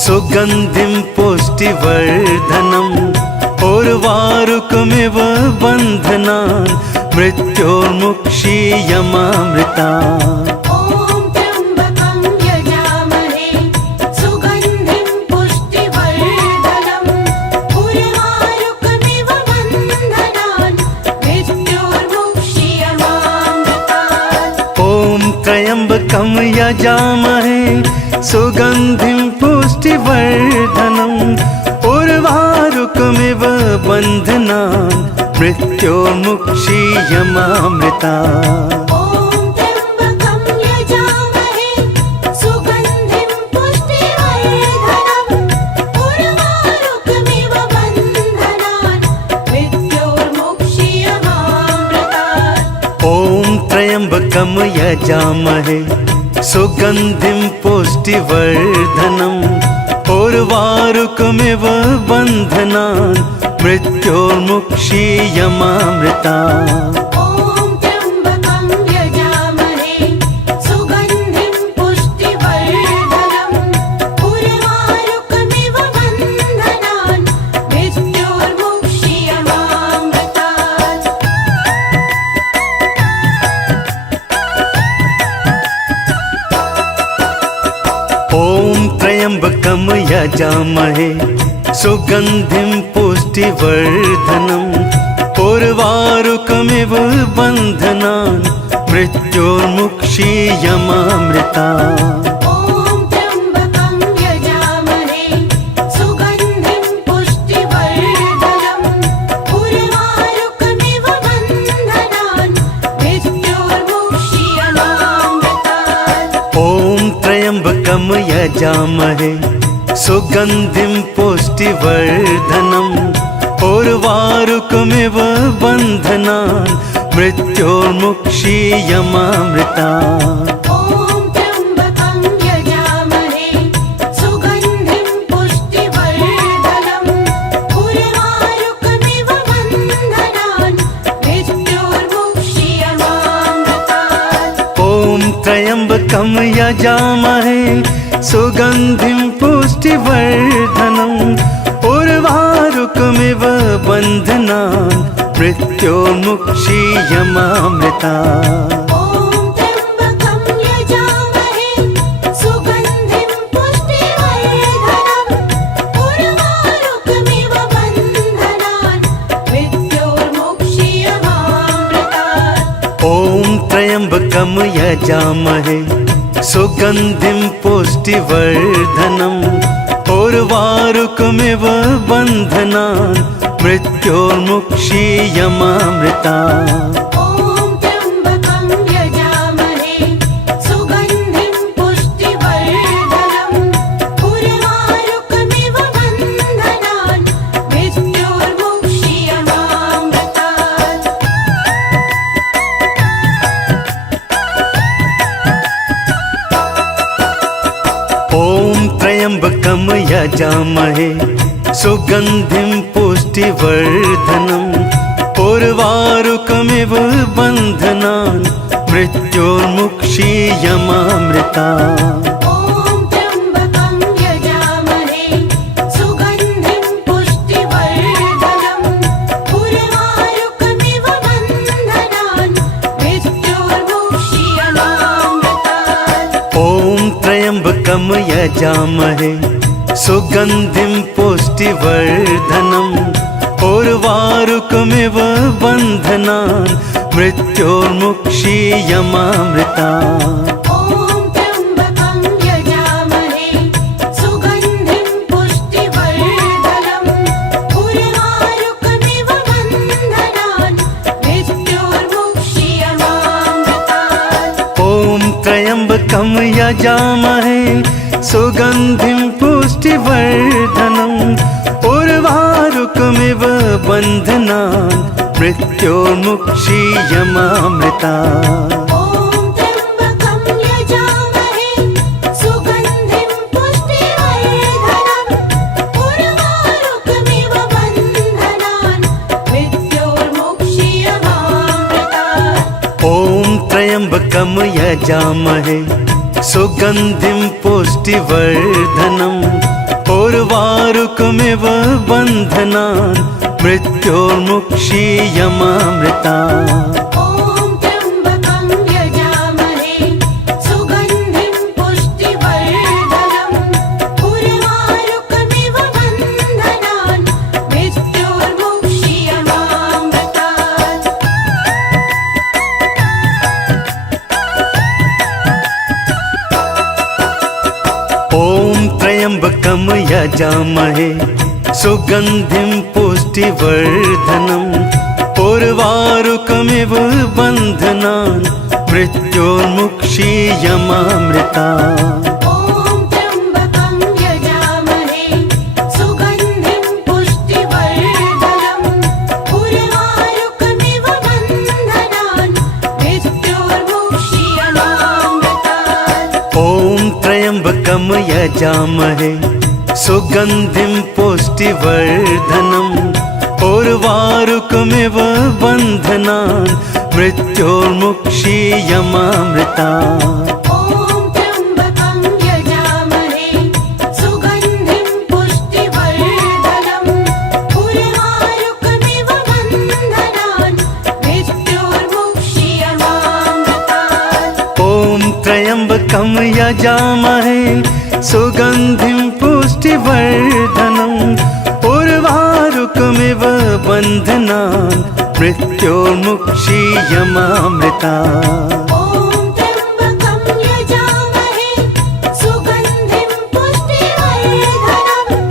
सुगन्धिं पुष्टिवर्धनम् उर्वारुकमिव बन्धनान् मृत्योर्मुक्षीयमामृतात् ॐ त्र्यम्बकं यजामहे सुगन्धिं पुष्टिवर्धनम् उर्वारुकमिव बन्धनान् मृत्योर्मुक्षीयमामृता ॐ त्र्यम्बकं यजामहे सुगन्धिं पुष्टिवर्धनम् उर्वारुकमिव बन्धनान् मृत्योर्मुक्षीयमामृतात् ॐ त्र्यम्बकं यजामहे सुगन्धिं पुष्टिवर्धनम् उर्वारुकमिव बन्धनान् मृत्योर्मुक्षीयमामृता ॐ त्र्यम्बकं यजामहे सुगन्धिं पुष्टिवर्धनम् उर्वारुकमिव बन्धनान् मृत्योर्मुक्षीयमामृतात् ॐ त्र्यम्बकं यजामहे सुगन्धिं पुष्टिवर्धनम् उर्वारुकमिव बन्धनान् मृत्योर्मुक्षीयमामृता ॐ त्र्यम्बकं यजामहे सुगन्धिं पुष्टिवर्धनम् उर्वारुकमिव बन्धनान् मृत्योर्मुक्षीयमामृतात् ॐ त्र्यम्बकं यजामहे सुगन्धिं पुष्टिवर्धनम् उर्वारुकमिव बन्धनान् मृत्योर्मुक्षीयमामृता ॐ त्र्यम्बकं यजामहे सुगन्धिं पुष्टिवर्धनम् उर्वारुकमिव बन्धनान् मृत्योर्मुक्षीयमामृतात् ॐ त्र्यम्बकं यजामहे सुगन्धिं पुष्टिवर्धनम् उर्वारुकमिव बन्धनान् मृत्योर्मुक्षीयमामृता ॐ त्र्यम्बकं यजामहे सुगन्धिं पुष्टिवर्धनम् उर्वारुकमिव बन्धनान् मृत्योर्मुक्षीयमामृतात् ॐ त्र्यम्बकं यजामहे सुगन्धिं पुष्टिवर्धनम् उर्वारुकमिव बन्धनान् मृत्योर्मुक्षीयमामृता। ॐ त्र्यम्बकं यजामहे सुगन्धिं पुष्टिवर्धनम् उर्वारुकमिव बन्धनान् मृत्योर्मुक्षीयमामृतात्। ॐ त्र्यम्बकं यजामहे सुगन्धिं पुष्टिवर्धनम् उर्वारुकमिव बन्धनान् मृत्योर्मुक्षीयमामृता। ॐ त्र्यम्बकं यजामहे सुगन्धिं पुष्टिवर्धनम् उर्वारुकमिव बन्धनान् मृत्योर्मुक्षीयमामृतात्। ॐ त्र्यम्बकं यजामहे सुगन्धिं पुष्टिवर्धनम् उर्वारुकमिव बन्धनान् मृत्योर्मुक्षीयमामृता। ॐ त्र्यम्बकं यजामहे सुगन्धिं पुष्टिवर्धनम् उर्वारुकमिव बन्धनान् मृत्योर्मुक्षीयमामृतात्। ॐ त्र्यम्बकं यजामहे सुगन्धिं पुष्टिवर्धनम् उर्वारुकमिव बन्धनान् मृत्योर्मुक्षीयमामृता। ॐ त्र्यम्बकं यजामहे सुगन्धिं पुष्टिवर्धनम् उर्वारुकमिव बन्धनान् मृत्योर्मुक्षीयमामृतात्। ॐ त्र्यम्बकं यजामहे सुगन्धिं पुष्टिवर्धनम् उर्वारुकमिव बन्धनान् मृत्योर्मुक्षीयमामृता। ॐ त्र्यम्बकं यजामहे सुगन्धिं पुष्टिवर्धनम् उर्वारुकमिव बन्धनान् मृत्योर्मुक्षीयमामृतात्। ॐ त्र्यम्बकं यजामहे सुगन्धिं पुष्टिवर्धनम् उर्वारुकमिव बन्धनान् मृत्योर्मुक्षीयमामृता। ॐ त्र्यम्बकं यजामहे सुगन्धिं पुष्टिवर्धनम् उर्वारुकमिव बन्धनान् मृत्योर्मुक्षीयमामृतात्। ॐ त्र्यम्बकं यजामहे सुगन्धिं पुष्टिवर्धनम् उर्वारुकमिव बन्धनान् मृत्योर्मुक्षीयमामृता। ॐ त्र्यम्बकं यजामहे सुगन्धिं पुष्टिवर्धनम् उर्वारुकमिव बन्धनान् मृत्योर्मुक्षीयमामृतात्। ॐ त्र्यम्बकं यजामहे सुगन्धिं पुष्टिवर्धनम् उर्वारुकमिव बन्धनान् मृत्योर्मुक्षीयमामृता। ॐ त्र्यम्बकं यजामहे सुगन्धिं पुष्टिवर्धनम् उर्वारुकमिव बन्धनान् मृत्योर्मुक्षीयमामृतात्। ॐ त्र्यम्बकं यजामहे सुगन्धिं पुष्टिवर्धनम् उर्वारुकमिव बन्धनान् मृत्योर्मुक्षीयमामृता। ॐ त्र्यम्बकं यजामहे सुगन्धिं पुष्टिवर्धनम्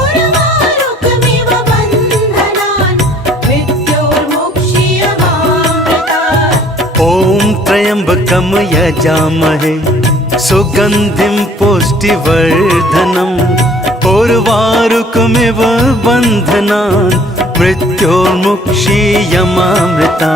उर्वारुकमिव बन्धनान् मृत्योर्मुक्षीयमामृतात्। ॐ त्र्यम्बकं यजामहे सुगन्धिं पुष्टिवर्धनम् उर्वारुकमिव बन्धनान् मृत्योर्मुक्षीयमामृता।